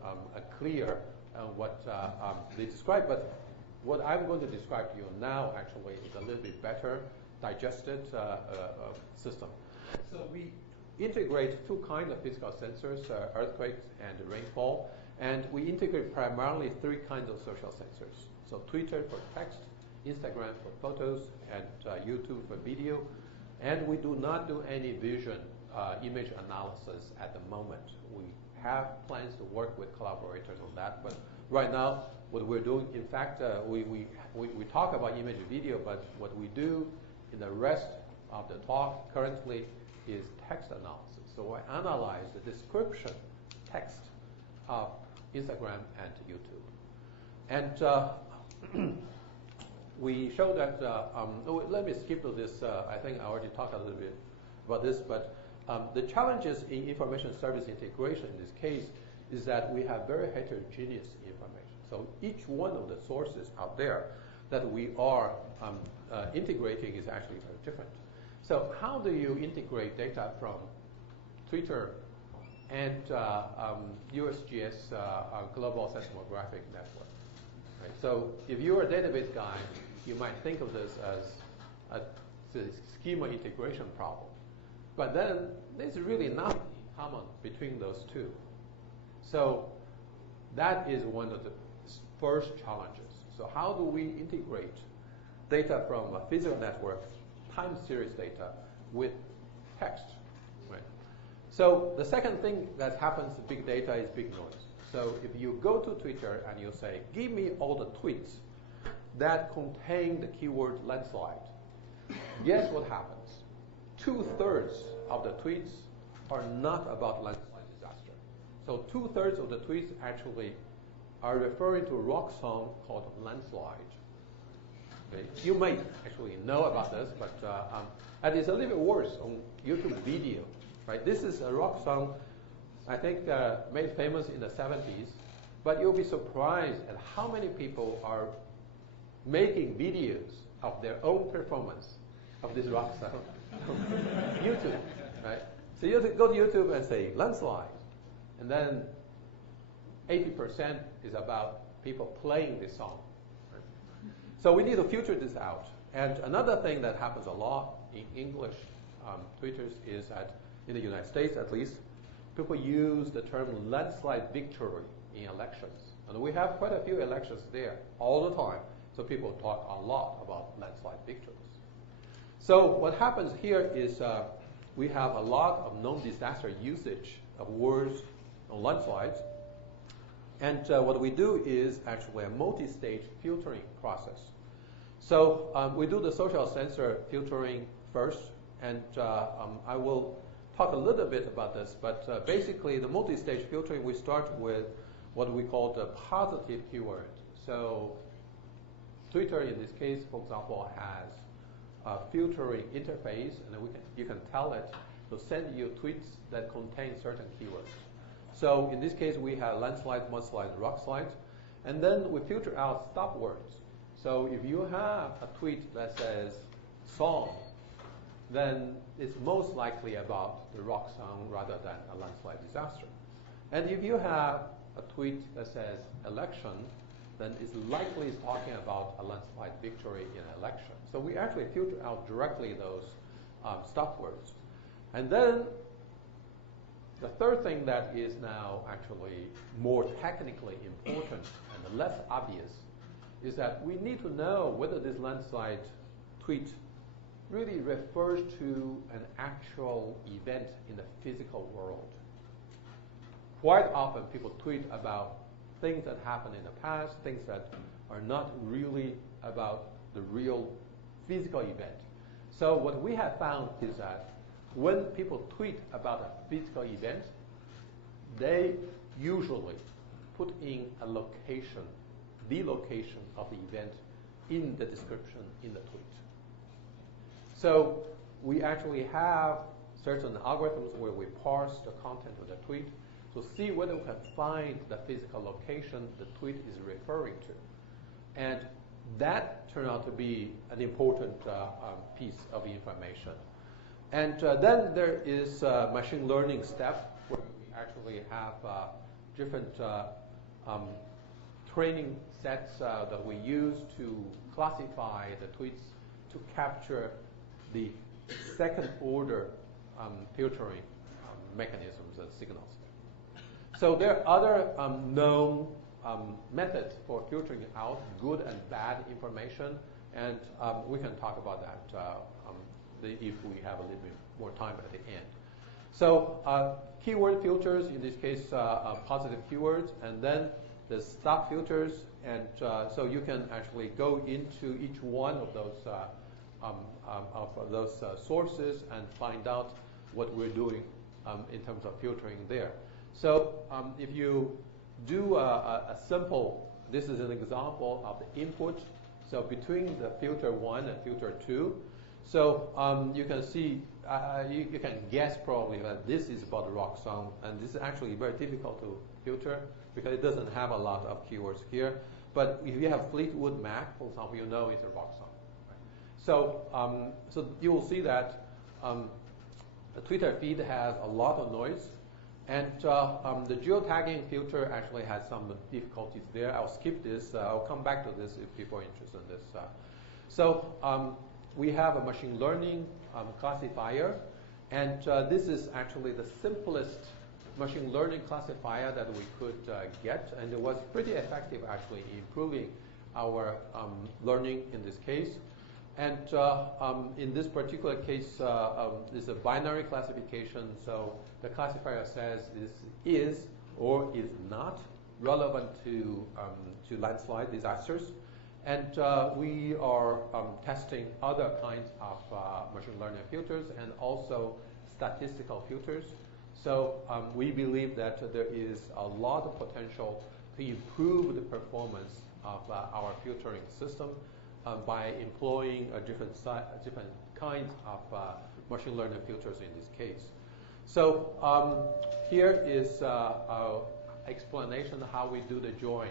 clear what they describe, but what I'm going to describe to you now actually is a little bit better digested system. So we integrate two kinds of physical sensors, earthquakes and rainfall, and we integrate primarily three kinds of social sensors. So Twitter for text, Instagram for photos, and YouTube for video. And we do not do any vision image analysis at the moment. We have plans to work with collaborators on that, but right now what we're doing, in fact, we talk about image and video, but what we do in the rest of the talk currently is text analysis. So I analyze the description text of Instagram and YouTube. And we show that, let me skip to this. I think I already talked a little bit about this, but the challenges in information service integration in this case is that we have very heterogeneous information. So each one of the sources out there that we are integrating is actually very different. So how do you integrate data from Twitter and USGS Global Seismographic Network? Right? So if you're a database guy, you might think of this as a schema integration problem. But then there's really nothing in common between those two. So that is one of the first challenges. So how do we integrate data from a physical network, time series data, with text? Right? So the second thing that happens to big data is big noise. So if you go to Twitter and you say, give me all the tweets that contain the keyword landslide, guess what happens? 2/3 of the tweets are not about landslide disaster. So 2/3 of the tweets actually are referring to a rock song called Landslide. Okay? You might actually know about this, but and it's a little bit worse on YouTube video. Right? This is a rock song, I think, made famous in the 70s, but you'll be surprised at how many people are making videos of their own performance of this rock song on YouTube. Right? So you go to YouTube and say landslide, and then 80% is about people playing this song. Right? So we need to filter this out. And another thing that happens a lot in English Twitters is that, in the United States at least, people use the term landslide victory in elections. And we have quite a few elections there all the time. So people talk a lot about landslide victories. So what happens here is we have a lot of non-disaster usage of words on landslides. And what we do is actually a multi-stage filtering process. So we do the social sensor filtering first, and I will talk a little bit about this, but basically the multi-stage filtering, we start with what we call the positive keyword. So Twitter, in this case, for example, has a filtering interface, and you can tell it to send you tweets that contain certain keywords. So in this case, we have landslide, mudslide, rockslide, and then we filter out stop words. So if you have a tweet that says song, then it's most likely about the rock song rather than a landslide disaster. And if you have a tweet that says election, then it's likely talking about a landslide victory in an election. So we actually filter out directly those stop words. And then the third thing that is now actually more technically important and less obvious is that we need to know whether this landslide tweet really refers to an actual event in the physical world. Quite often people tweet about things that happened in the past, things that are not really about the real physical event. So what we have found is that when people tweet about a physical event, they usually put in a location, the location of the event in the description in the tweet. So we actually have certain algorithms where we parse the content of the tweet to see whether we can find the physical location the tweet is referring to. And that turned out to be an important piece of information. And then there is a machine learning step where we actually have different training sets that we use to classify the tweets to capture the second order filtering mechanisms and signals. So there are other known methods for filtering out good and bad information, and we can talk about that if we have a little bit more time at the end. So keyword filters, in this case positive keywords, and then the stop filters, and so you can actually go into each one of those sources and find out what we're doing in terms of filtering there. So if you do a simple, this is an example of the input. So between the filter 1 and filter 2, so you can see, you can guess probably that this is about the rock song, and this is actually very difficult to filter because it doesn't have a lot of keywords here. But if you have Fleetwood Mac, for example, you know it's a rock song. Right? So, so you will see that the Twitter feed has a lot of noise, and the geotagging filter actually has some difficulties there. I'll skip this. I'll come back to this if people are interested in this. So we have a machine learning classifier, and this is actually the simplest machine learning classifier that we could get, and it was pretty effective actually in improving our learning in this case. And in this particular case, it's a binary classification, so the classifier says this is or is not relevant to landslide disasters. And we are testing other kinds of machine learning filters and also statistical filters. So we believe that there is a lot of potential to improve the performance of our filtering system by employing different kinds of machine learning filters in this case. So here is our explanation of how we do the join.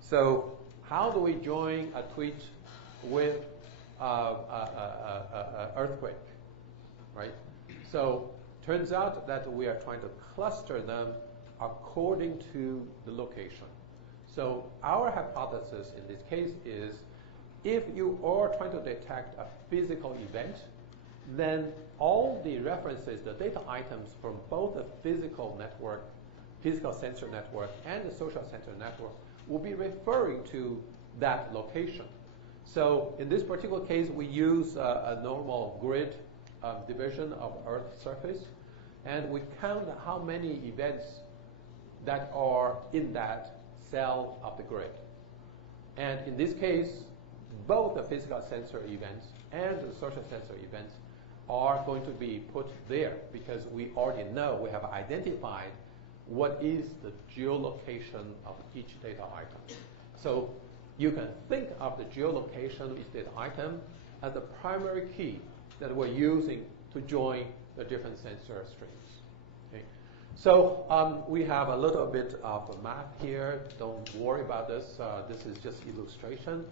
So how do we join a tweet with earthquake, right? So turns out that we are trying to cluster them according to the location. So our hypothesis in this case is if you are trying to detect a physical event, then all the references, the data items from both the physical network, physical sensor network, and the social sensor network will be referring to that location. So in this particular case, we use a normal grid division of Earth's surface, and we count how many events that are in that cell of the grid. And in this case, both the physical sensor events and the social sensor events are going to be put there because we already know, we have identified what is the geolocation of each data item. So you can think of the geolocation of each data item as the primary key that we're using to join the different sensor streams. Okay. So we have a little bit of math here. Don't worry about this. This is just illustration.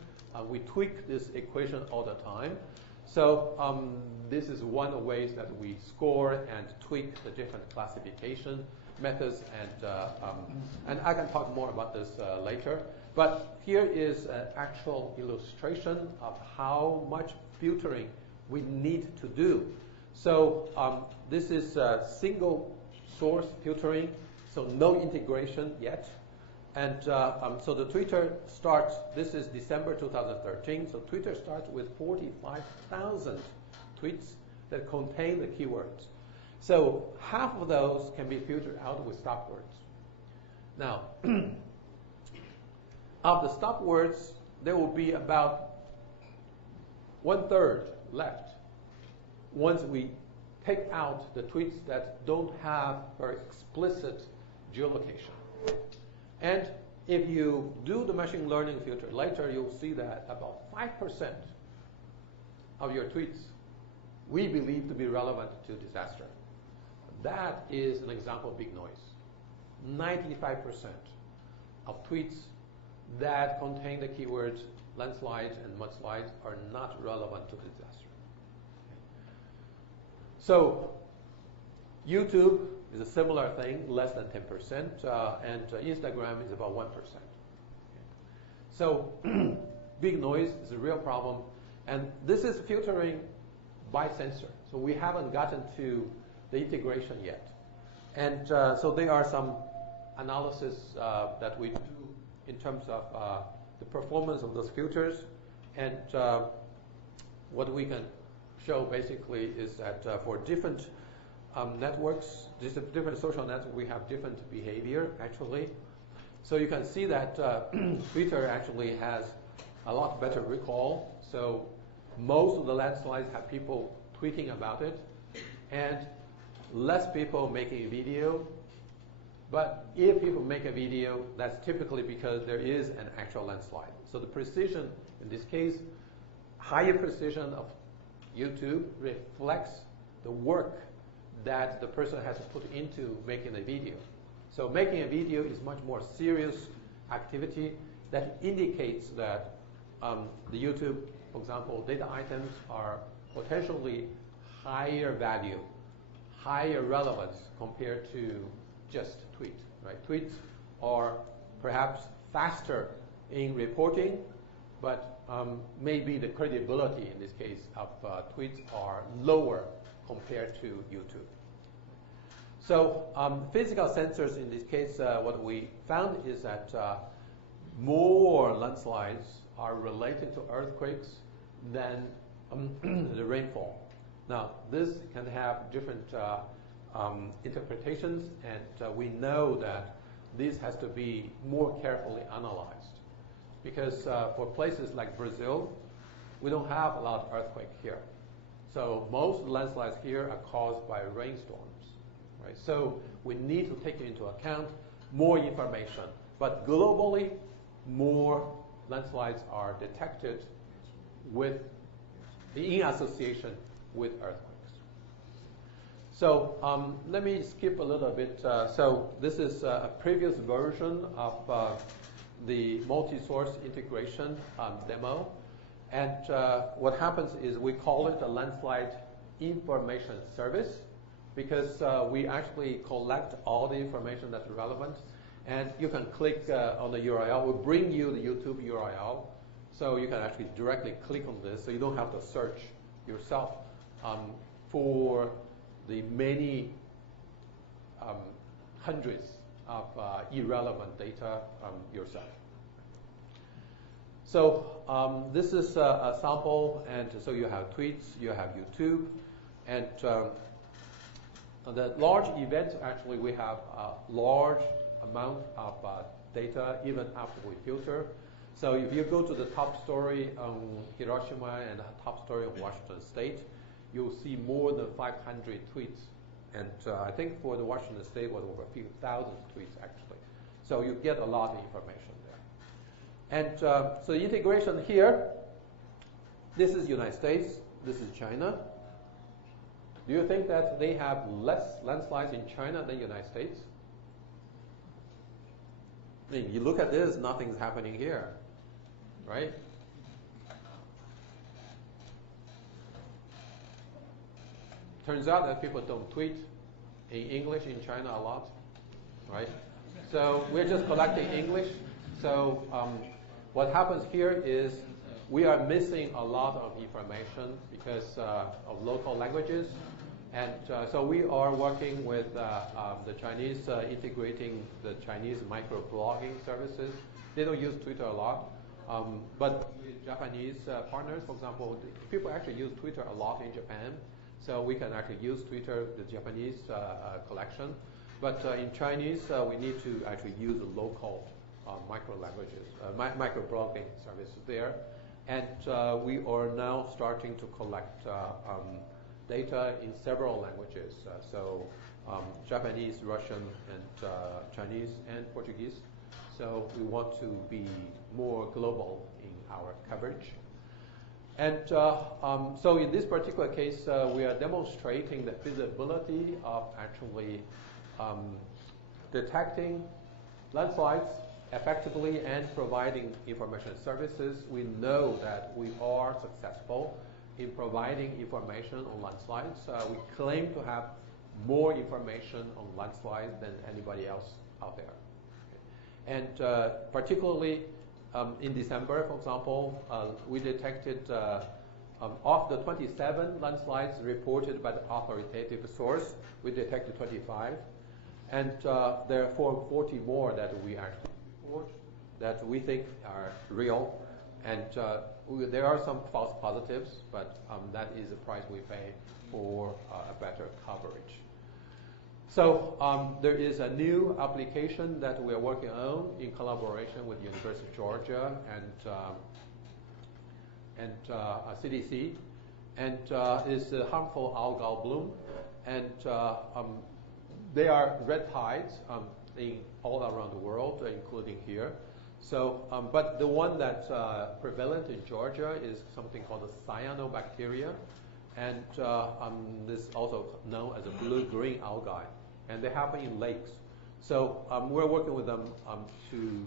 We tweak this equation all the time. So this is one of the ways that we score and tweak the different classification methods, and I can talk more about this later. But here is an actual illustration of how much filtering we need to do. So this is single source filtering, so no integration yet. And so the Twitter starts, this is December 2013, so Twitter starts with 45,000 tweets that contain the keywords. So half of those can be filtered out with stop words. Now, of the stop words, there will be about 1/3 left once we take out the tweets that don't have very explicit geolocation. And if you do the machine learning filter later, you'll see that about 5% of your tweets we believe to be relevant to disaster. That is an example of big noise. 95% of tweets that contain the keywords landslides and mudslides are not relevant to disaster. So YouTube is a similar thing, less than 10%, and Instagram is about 1%. So big noise is a real problem, and this is filtering by sensor. So we haven't gotten to the integration yet. And so there are some analysis that we do in terms of the performance of those filters. And what we can show basically is that for different networks, different social networks, we have different behavior actually. So you can see that Twitter actually has a lot better recall. So most of the landslides have people tweeting about it. And less people making a video. But if people make a video, that's typically because there is an actual landslide. So the precision, in this case, higher precision of YouTube reflects the work that the person has to put into making a video. So making a video is much more serious activity that indicates that the YouTube, for example, data items are potentially higher value, higher relevance compared to just tweet, right? Tweets are perhaps faster in reporting, but maybe the credibility in this case of tweets are lower compared to YouTube. So physical sensors in this case, what we found is that more landslides are related to earthquakes than the rainfall. Now, this can have different interpretations, and we know that this has to be more carefully analyzed. Because for places like Brazil, we don't have a lot of earthquake here. So most landslides here are caused by rainstorms. Right? So we need to take into account more information. But globally, more landslides are detected in association with earthquakes. So let me skip a little bit. So this is a previous version of the multi-source integration demo. And what happens is we call it a landslide information service because we actually collect all the information that's relevant. And you can click on the URL. We'll bring you the YouTube URL. So you can actually directly click on this. So you don't have to search yourself for the many hundreds of irrelevant data yourself. So this is a sample, and so you have tweets, you have YouTube, and the large events, actually we have a large amount of data even after we filter. So if you go to the top story on Hiroshima and the top story of Washington State, you'll see more than 500 tweets. And I think for the Washington State was over a few thousand tweets actually. So you get a lot of information there. And so the integration here, this is United States, this is China. Do you think that they have less landslides in China than United States? I mean, you look at this, nothing's happening here, right? Turns out that people don't tweet in English in China a lot, right? So we're just collecting English. So what happens here is we are missing a lot of information because of local languages. And so we are working with the Chinese, integrating the Chinese microblogging services. They don't use Twitter a lot. But with Japanese partners, for example, people actually use Twitter a lot in Japan. So we can actually use Twitter, the Japanese collection. But in Chinese, we need to actually use local microblogging services there. And we are now starting to collect data in several languages. So Japanese, Russian, and Chinese, and Portuguese. So we want to be more global in our coverage. And so in this particular case, we are demonstrating the feasibility of actually detecting landslides effectively and providing information services. We know that we are successful in providing information on landslides. We claim to have more information on landslides than anybody else out there. And particularly in December, for example, we detected of the 27 landslides reported by the authoritative source, we detected 25. And there are 40 more that we actually report that we think are real. And there are some false positives, but that is the price we pay for a better coverage. So there is a new application that we are working on in collaboration with University of Georgia and CDC, and it's harmful algal bloom. They are red tides all around the world, including here. So, but the one that's prevalent in Georgia is something called the cyanobacteria, and this is also known as a blue-green algae, and they happen in lakes. So we're working with them to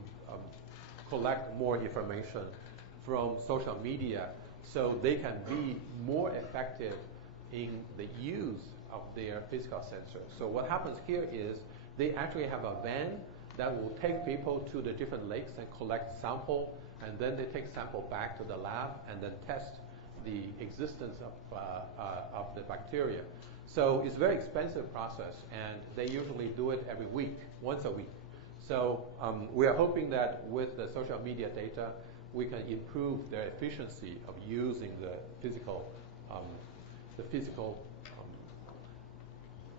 collect more information from social media so they can be more effective in the use of their physical sensors. So what happens here is they actually have a van that will take people to the different lakes and collect sample, and then they take sample back to the lab and then test the existence of the bacteria. So it's a very expensive process, and they usually do it every week, once a week. So we are hoping that with the social media data, we can improve their efficiency of using the physical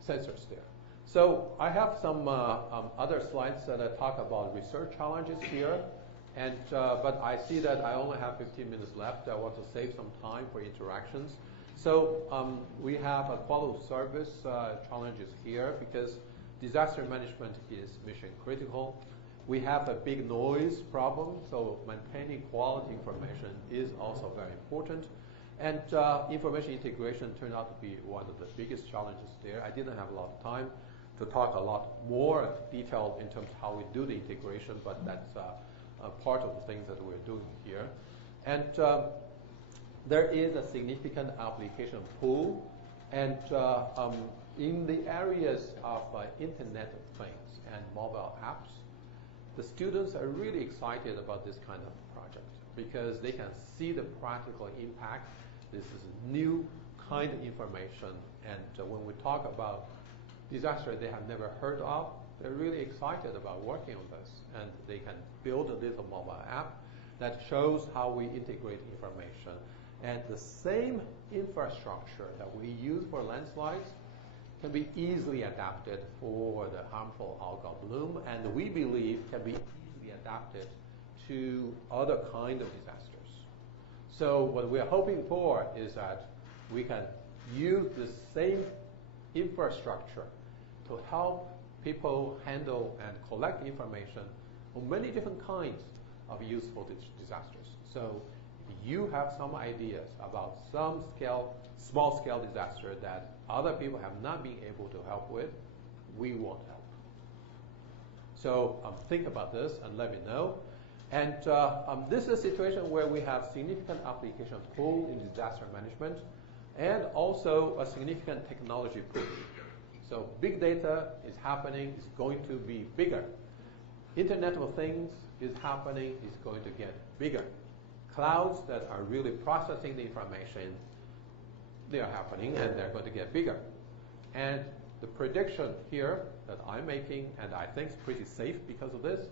sensors there. So I have some other slides that talk about research challenges here, but I see that I only have 15 minutes left. I want to save some time for interactions. So we have a quality of service challenges here because disaster management is mission critical. We have a big noise problem, so maintaining quality information is also very important. And information integration turned out to be one of the biggest challenges there. I didn't have a lot of time to talk a lot more detail in terms of how we do the integration, but that's a part of the things that we're doing here. And there is a significant application pool, and in the areas of Internet of Things and mobile apps, the students are really excited about this kind of project because they can see the practical impact. This is new kind of information, and when we talk about disaster they have never heard of, they're really excited about working on this, and they can build a little mobile app that shows how we integrate information. And the same infrastructure that we use for landslides can be easily adapted for the harmful algal bloom, and we believe can be easily adapted to other kind of disasters. So what we're hoping for is that we can use the same infrastructure to help people handle and collect information on many different kinds of useful disasters. So if you have some ideas about some small-scale disaster that other people have not been able to help with, we want help. So think about this and let me know. And this is a situation where we have significant application pool in disaster management and also a significant technology pool. So big data is happening, is going to be bigger. Internet of Things is happening, is going to get bigger. Clouds that are really processing the information, they are happening and they're going to get bigger. And the prediction here that I'm making, and I think is pretty safe because of this,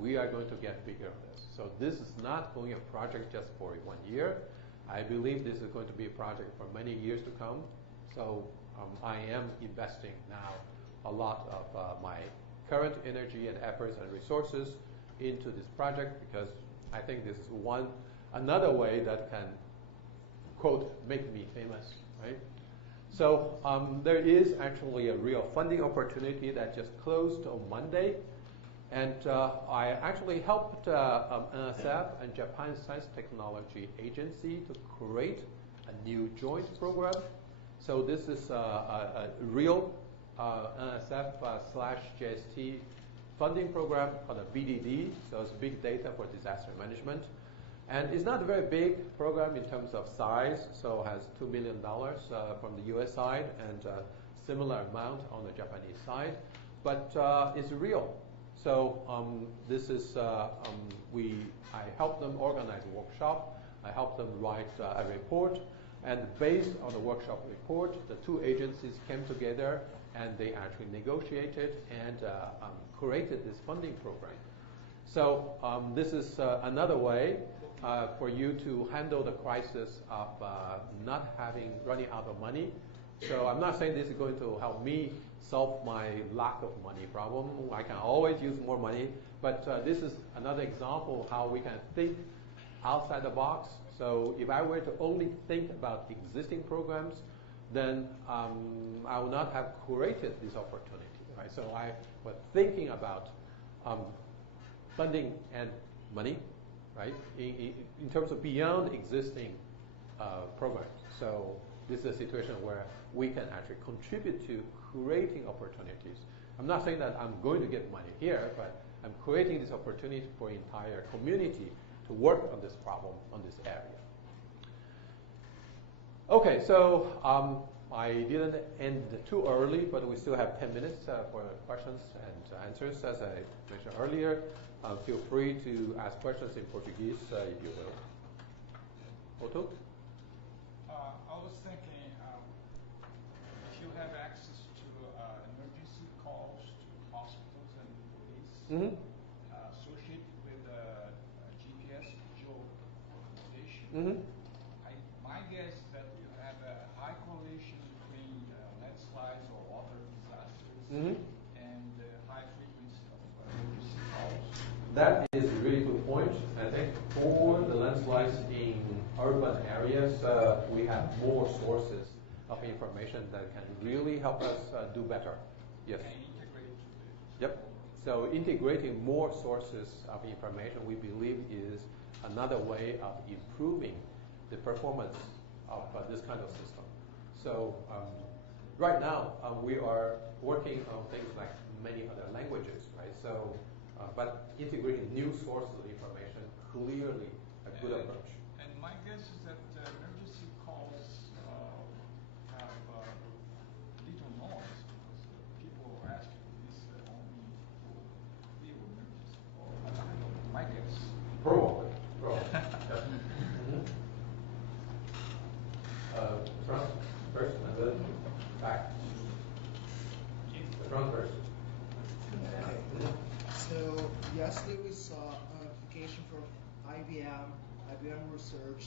we are going to get bigger on this. So this is not going to be a project just for 1 year. I believe this is going to be a project for many years to come. So I am investing now a lot of my current energy and efforts and resources into this project because I think this is another way that can, quote, make me famous, right? So there is actually a real funding opportunity that just closed on Monday. And I actually helped NSF and Japan Science Technology Agency to create a new joint program. So this is a real NSF/JST funding program called a BDD. So it's Big Data for Disaster Management. And it's not a very big program in terms of size. So it has $2 million from the US side and a similar amount on the Japanese side. But it's real. So this is, I helped them organize a workshop. I helped them write a report. And based on the workshop report, the two agencies came together and they actually negotiated and created this funding program. So this is another way for you to handle the crisis of running out of money. So I'm not saying this is going to help me solve my lack of money problem. I can always use more money, but this is another example of how we can think outside the box. So if I were to only think about existing programs, then I would not have created this opportunity, right? So I was thinking about funding and money, right, in terms of beyond existing programs. So this is a situation where we can actually contribute to creating opportunities. I'm not saying that I'm going to get money here, but I'm creating this opportunity for the entire community to work on this problem, on this area. Okay, so I didn't end too early, but we still have 10 minutes for questions and answers. As I mentioned earlier, feel free to ask questions in Portuguese if you will. Otto? I was thinking if you have access to emergency calls to hospitals and police associated with GPS geolocalization, my guess is that you have a high correlation between landslides or other disasters and high frequency of emergency calls. That is a really good point. I think for the landslides in urban areas, we have more sources of information that can really help us do better. Yes. And integrate to the Yep. So integrating more sources of information, we believe, is another way of improving the performance of this kind of system. So right now, we are working on things like many other languages, right? So, but integrating new sources of information, clearly a good approach. And my guess is that emergency calls have little noise because people are asking this only for real emergency calls. I don't know. My guess. Probably. Front first, and then back. The front first. Okay. So yesterday we saw an application for IBM Research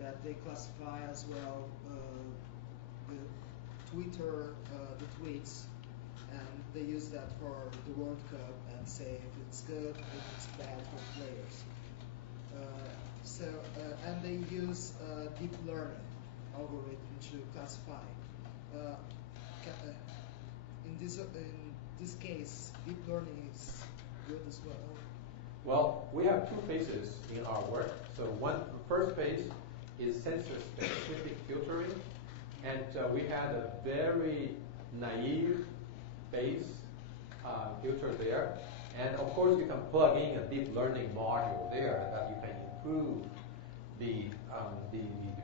that they classify as well the Twitter, the tweets, and they use that for the World Cup and say if it's good, if it's bad for players. And they use deep learning algorithm to classify. In this case, deep learning is good as well. Well, we have two phases in our work. So the first phase is sensor-specific filtering, and we had a very naive base filter there. And of course, you can plug in a deep learning module there that you can improve the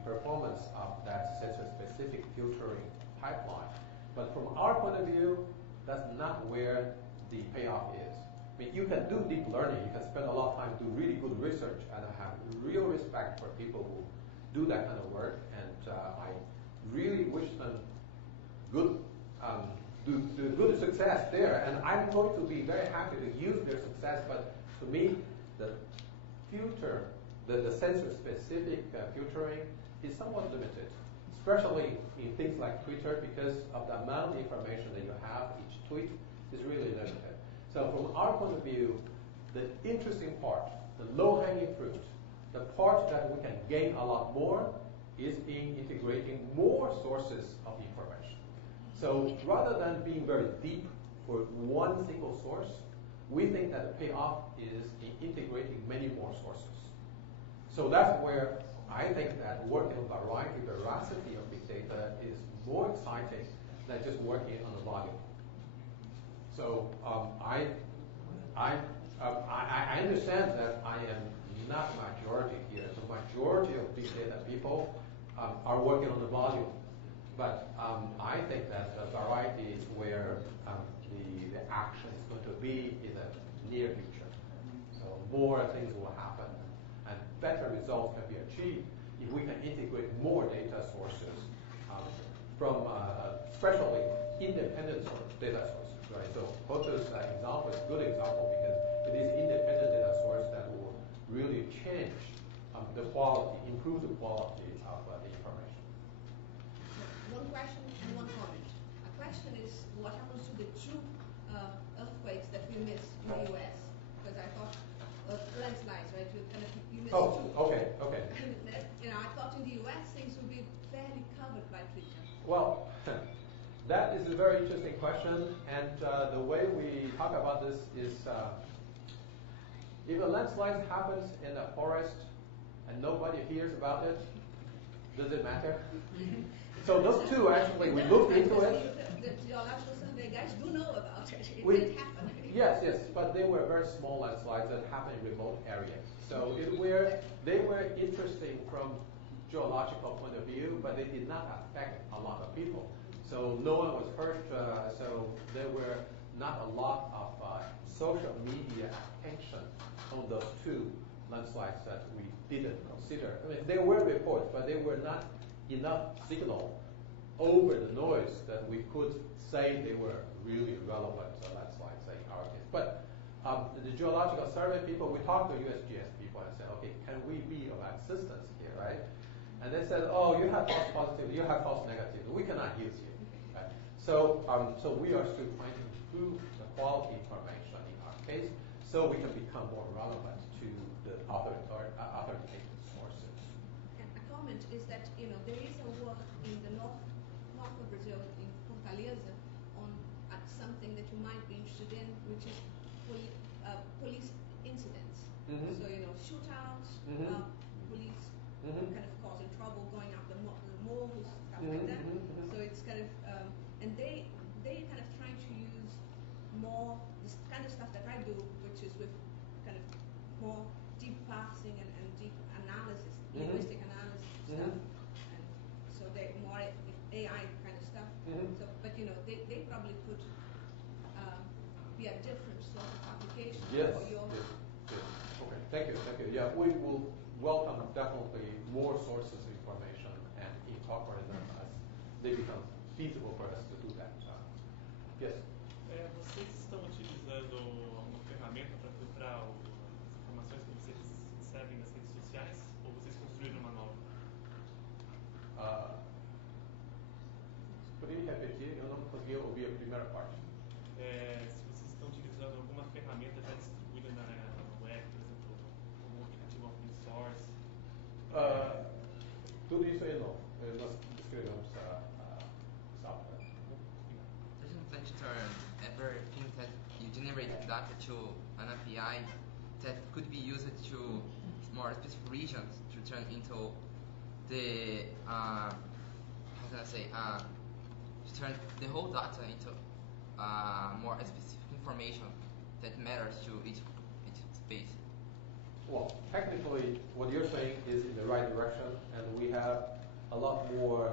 performance of that sensor-specific filtering pipeline. But from our point of view, that's not where the payoff is. I mean, you can do deep learning. You can spend a lot of time do really good research, and I have real respect for people who do that kind of work. And I really wish them good success there. And I'm going to be very happy to use their success. But to me, the filter, the sensor-specific filtering is somewhat limited, especially in things like Twitter, because of the amount of information that you have. Each tweet is really limited. So from our point of view, the interesting part, the low-hanging fruit, the part that we can gain a lot more is in integrating more sources of information. So rather than being very deep for one single source, we think that the payoff is in integrating many more sources. So that's where I think that working on veracity of big data is more exciting than just working on the volume. So I understand that I am not majority here. The majority of big data people are working on the volume. But I think that the variety is where the action is going to be in the near future. So more things will happen, and better results can be achieved if we can integrate more data sources from especially independent data sources, right? So Otto's example is a good example because it is independent data source that will really change the quality, improve the quality of the information. One question and one comment. A question is what happens to the two earthquakes that we missed in the US? Because I thought landslides, right? You missed two. Okay. And, I thought in the US things would be fairly covered by Twitter. Well, that is a very interesting question, and the way we talk about this is if a landslide happens in a forest and nobody hears about it, does it matter? So those two, actually, we looked into it. The geological survey guys do know about it. It We- did happen. Yes, but they were very small landslides that happened in remote areas. So they were interesting from geological point of view, but they did not affect a lot of people. So no one was hurt. So there were not a lot of social media attention on those two landslides that we didn't consider. I mean, there were reports, but they were not enough signal over the noise that we could say they were really relevant landslides in our case. But the geological survey people, we talked to USGS people and said, okay, can we be of assistance here, right? And they said, oh, you have false positive, you have false negative, we cannot use you. Right? So we are still trying to improve the quality information in our case, so we can become more relevant to the authoritative sources. And a comment is that there is a work in the north of Brazil, in Fortaleza, on something that you might be interested in, which is police incidents. Mm-hmm. So shootouts, Mm-hmm. police Mm-hmm. kind of causing trouble, going after malls, stuff like that. Mm-hmm. So it's kind of and they kind of trying to use more this kind of stuff that I do, which is with kind of more deep parsing and deep analysis, Mm-hmm. linguistic analysis Mm-hmm. stuff. And so they more AI kind of stuff. Mm-hmm. So, but they probably could be a different sort of application Yes. for your. Yes. Okay. Thank you. Yeah, we will welcome definitely more sources of information and incorporate them as they become feasible for us to do that. Yes. Vocês estão utilizando alguma ferramenta para filtrar as informações que vocês recebem nas redes sociais? Ou vocês construíram uma nova? Poderia repetir? Eu não consegui ouvir a primeira parte. Se vocês estão utilizando alguma ferramenta já distribuída na web, por exemplo, algum aplicativo open source? Tudo isso aí não. Nós descrevemos software. Doesn't Planetary ever think that you generate data to an API that could be used to more specific regions to turn into the how can I say to turn the whole data into more specific information that matters to each space? Well, technically, what you're saying is in the right direction, and we have a lot more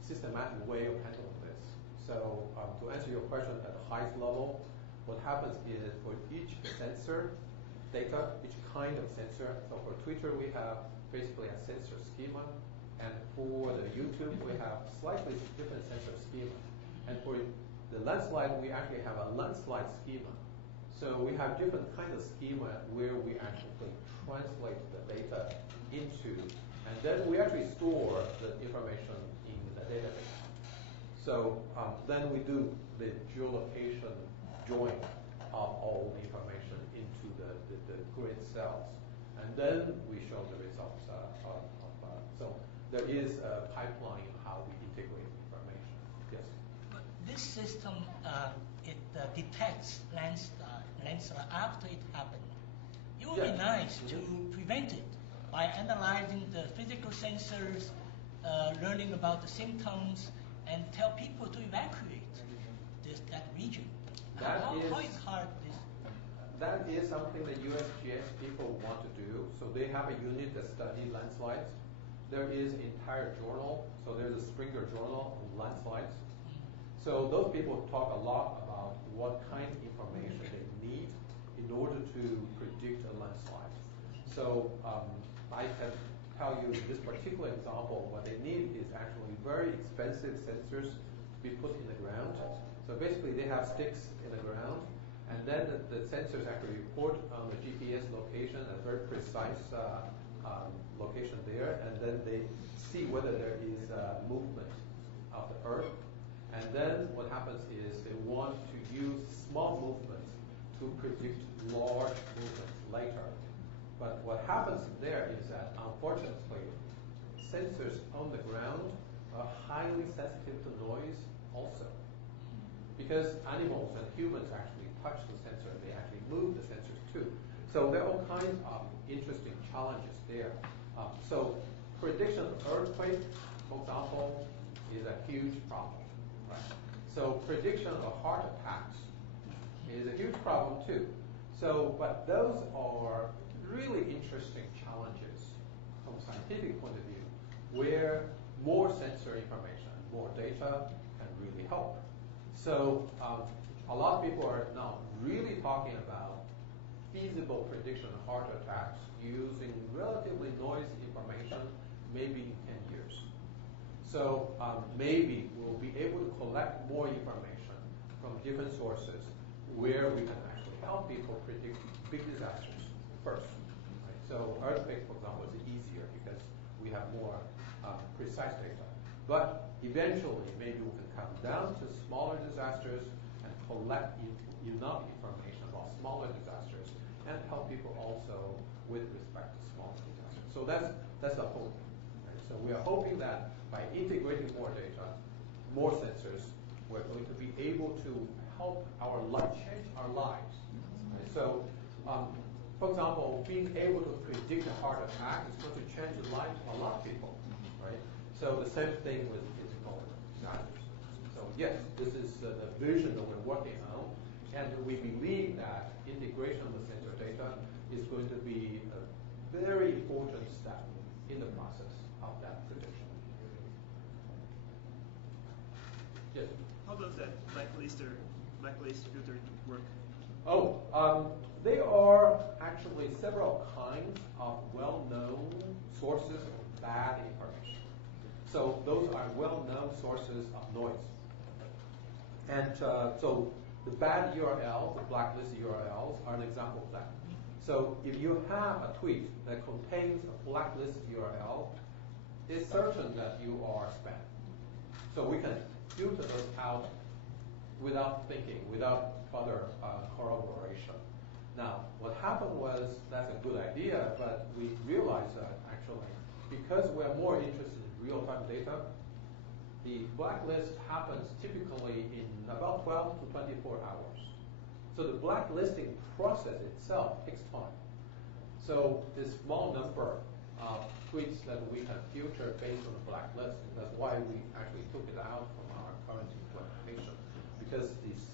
systematic way of handling this. So to answer your question at the highest level, what happens is for each sensor data, each kind of sensor, so for Twitter we have basically a sensor schema, and for the YouTube we have slightly different sensor schema. And for the landslide, we actually have a landslide schema. So we have different kinds of schema where we actually translate the data into, and then we actually store the information in the database. So then we do the geolocation join of all the information into the grid cells, and then we show the results so there is a pipeline of how we integrate information. Yes. But this system it detects landslide after it happened. It would be nice to prevent it by analyzing the physical sensors, learning about the symptoms, and tell people to evacuate that region. How is hard this? That is something that USGS people want to do. So they have a unit that studies landslides. There is an entire journal. So there's a Springer journal on landslides. So those people talk a lot about what kind of information they need in order to predict a landslide. So I can tell you this particular example, what they need is actually very expensive sensors to be put in the ground. So basically they have sticks in the ground, and then the sensors actually report on the GPS location, a very precise location there, and then they see whether there is movement of the Earth. And then what happens is they want to use small movements to predict large movements later. But what happens there is that unfortunately, sensors on the ground are highly sensitive to noise also. Because animals and humans actually touch the sensor, they actually move the sensors too. So there are all kinds of interesting challenges there. So prediction of earthquake, for example, is a huge problem. Right? So prediction of heart attacks is a huge problem too. So, but those are really interesting challenges from a scientific point of view, where more sensor information, more data can really help. So a lot of people are now really talking about feasible prediction of heart attacks using relatively noisy information, maybe in 10 years. So maybe we'll be able to collect more information from different sources where we can actually help people predict big disasters first. Right? So earthquake, for example, is easier because we have more precise data. But eventually, maybe we can come down to smaller disasters and collect enough information about smaller disasters and help people also with respect to smaller disasters. So that's the hope. Right? So we are hoping that by integrating more data, more sensors, we're going to be able to help our life, change our lives. Right? So, for example, being able to predict a heart attack is going to change the lives of a lot of people. Right? So the same thing with physical disasters. So yes, this is the vision that we're working on, and we believe that integration with sensor data is going to be a very important step in the process of that prediction. Yes? How does that blacklist filter work? Oh, there are actually several kinds of well-known sources of bad information. So those are well-known sources of noise. And so the bad URLs, the blacklist URLs, are an example of that. So if you have a tweet that contains a blacklist URL, it's certain that you are spam. So we can filter those out without thinking, without further corroboration. Now, what happened was that's a good idea, but we realized that actually, because we're more interested in real-time data, the blacklist happens typically in about 12 to 24 hours. So the blacklisting process itself takes time. So this small number of tweets that we can filter based on the blacklist, that's why we actually took it out from our current implementation, because its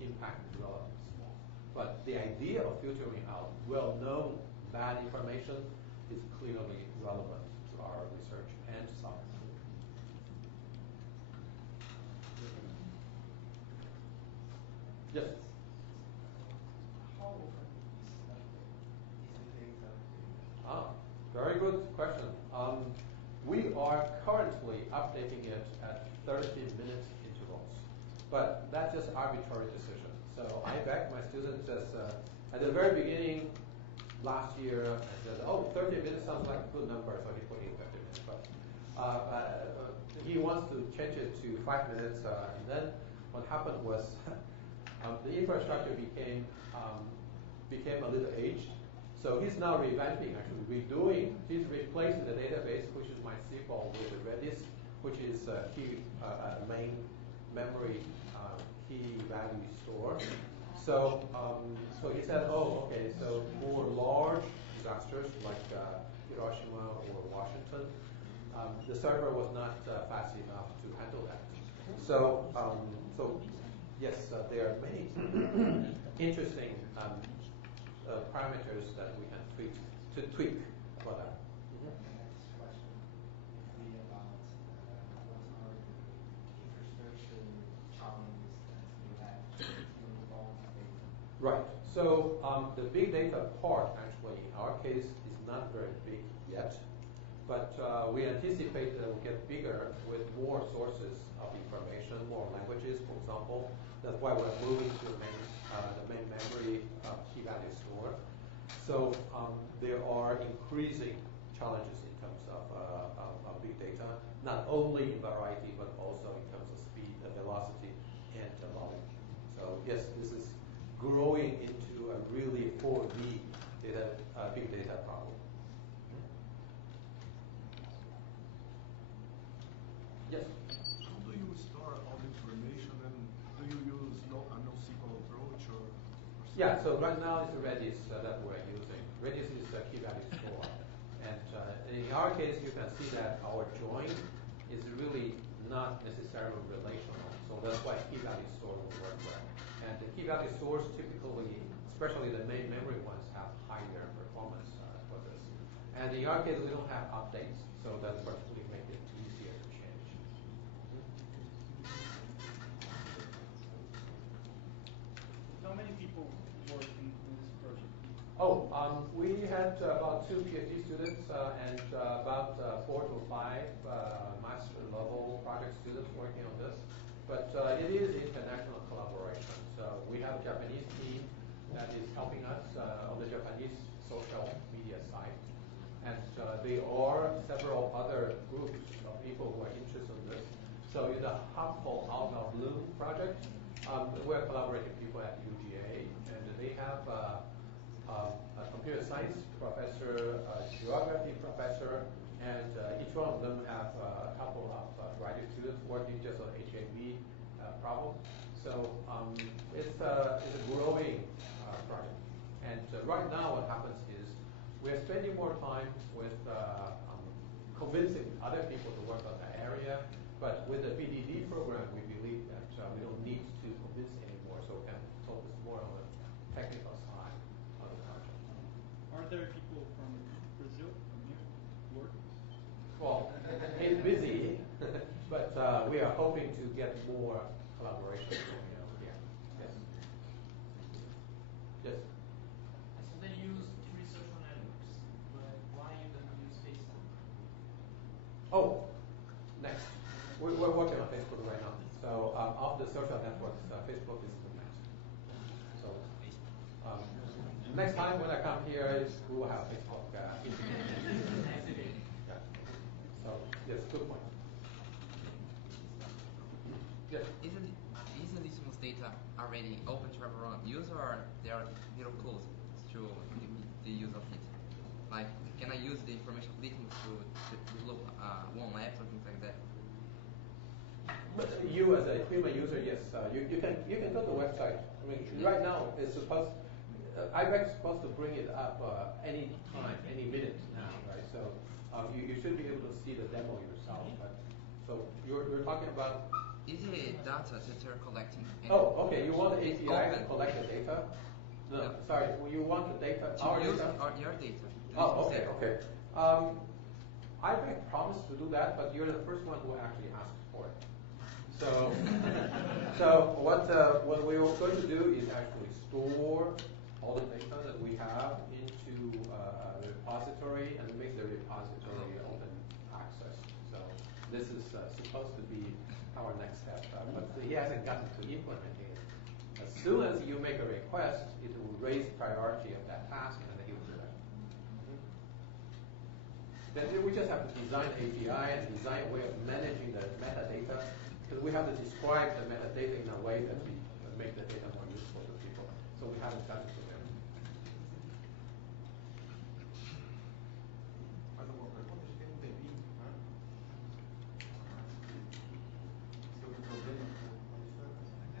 impact is relatively small. But the idea of filtering out well-known bad information is clearly relevant to our research and science. Yes? How often is the data updated? Very good question. We are currently updating it at 30-minute intervals, but that's just arbitrary decision. So I begged my students at the very beginning last year, I said, 30 minutes sounds like a good number, so he put in 30 minutes. But he wants to change it to 5 minutes, and then what happened was the infrastructure became a little aged. So he's now revamping, actually redoing. He's replacing the database, which is MySQL, with Redis, which is main memory key value store. So he said, okay, so for large disasters like Hiroshima or Washington, the server was not fast enough to handle that. So yes, there are many interesting parameters that we can tweak for that. The next question would be about what are the infrastructure challenges that you have with all this data? Right. So the big data part, actually, in our case, is not very big yet, but we anticipate that it will get bigger with more sources of information, more languages, for example. That's why we're moving to the main memory key value store. So there are increasing challenges in terms of big data, not only in variety, but also in terms of speed, velocity, and volume. So yes, this is growing into a really 4D big data problem. Yes. How do you store all the information, and do you use a NoSQL approach or Yeah, so right now it's Redis that we're using. Redis is a key value store. And in our case, you can see that our join is really not necessarily relational. So that's why key value store will work well. And the key value stores typically, especially the main memory ones, have higher performance for this. And in our case, we don't have updates, so that particularly makes it easier to change. How many people work in this project? Oh, we had about 2 PhD students and about 4 to 5 master level project students working on this. But it is international collaboration. So we have a Japanese team that is helping us on the Japanese social media site. And there are several other groups of people who are interested in this. So in the Helpful Out of Blue project, we're collaborating people at UGA, and they have a computer science professor, a geography professor, and each one of them have a couple of graduate students working just on HIV problem. So it's a growing project. And right now what happens is we're spending more time with convincing other people to work on the area, but with the BDD program, we believe that we don't need to convince anymore, so we can focus more on the technical side of the project. Are there people from Brazil, from here, work? Well, it's busy, but we are hoping to get more collaboration going on here. Yes. Yes. So they use 3 social networks, but why you don't use Facebook? Oh, next. We're working on Facebook right now. So of the social networks, Facebook is the next. So next time when I come here, we will have Facebook. Yeah. So yes, good point. Yes. Is Lismos data already open to everyone use, or there are little codes to limit the use of it? Like, can I use the information of Litmus to develop one app or things like that? But you as a human user, yes, you can go to the website. I mean, right now it's supposed. IBEX is supposed to bring it up any time, any minute now, right? So you should be able to see the demo yourself. But, so you're talking about. Is it data that you're collecting? Oh, okay. You want the API to collect the data? No, sorry. You want the data? Our data? Your data. Oh, okay, okay. IBEX promised to do that, but you're the first one who actually asked for it. So, what we're going to do is actually store all the data that we have into the repository and make the repository open access. So this is supposed to be our next step, but he hasn't gotten to implementing it. As soon as you make a request, it will raise priority of that task, and then he will do that. Then we just have to design the API and design a way of managing the metadata, because we have to describe the metadata in a way that we make the data more useful to people. So we haven't done it to them. Mais alguma pergunta? Acho que tem um tempinho, né? Se houve problema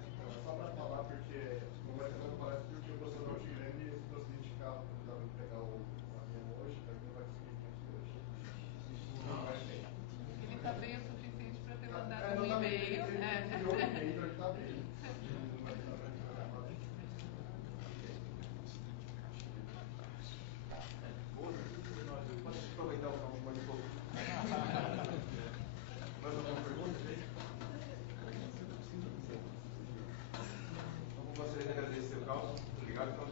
Então, é só para falar, porque não vai ter uma palestra porque o professor não é grande e esse trouxe de carro para ajudar a pegar o avião hoje, para quem não vai conseguir aqui hoje. Não vai ter. Ele está bem o suficiente para ter mandado um Não, e-mail. ele enviou um e-mail, então ele está bem. Pode aproveitar o campo mais um pouco. Mais alguma pergunta, gente? Então, gostaria de agradecer o Calton. Obrigado pela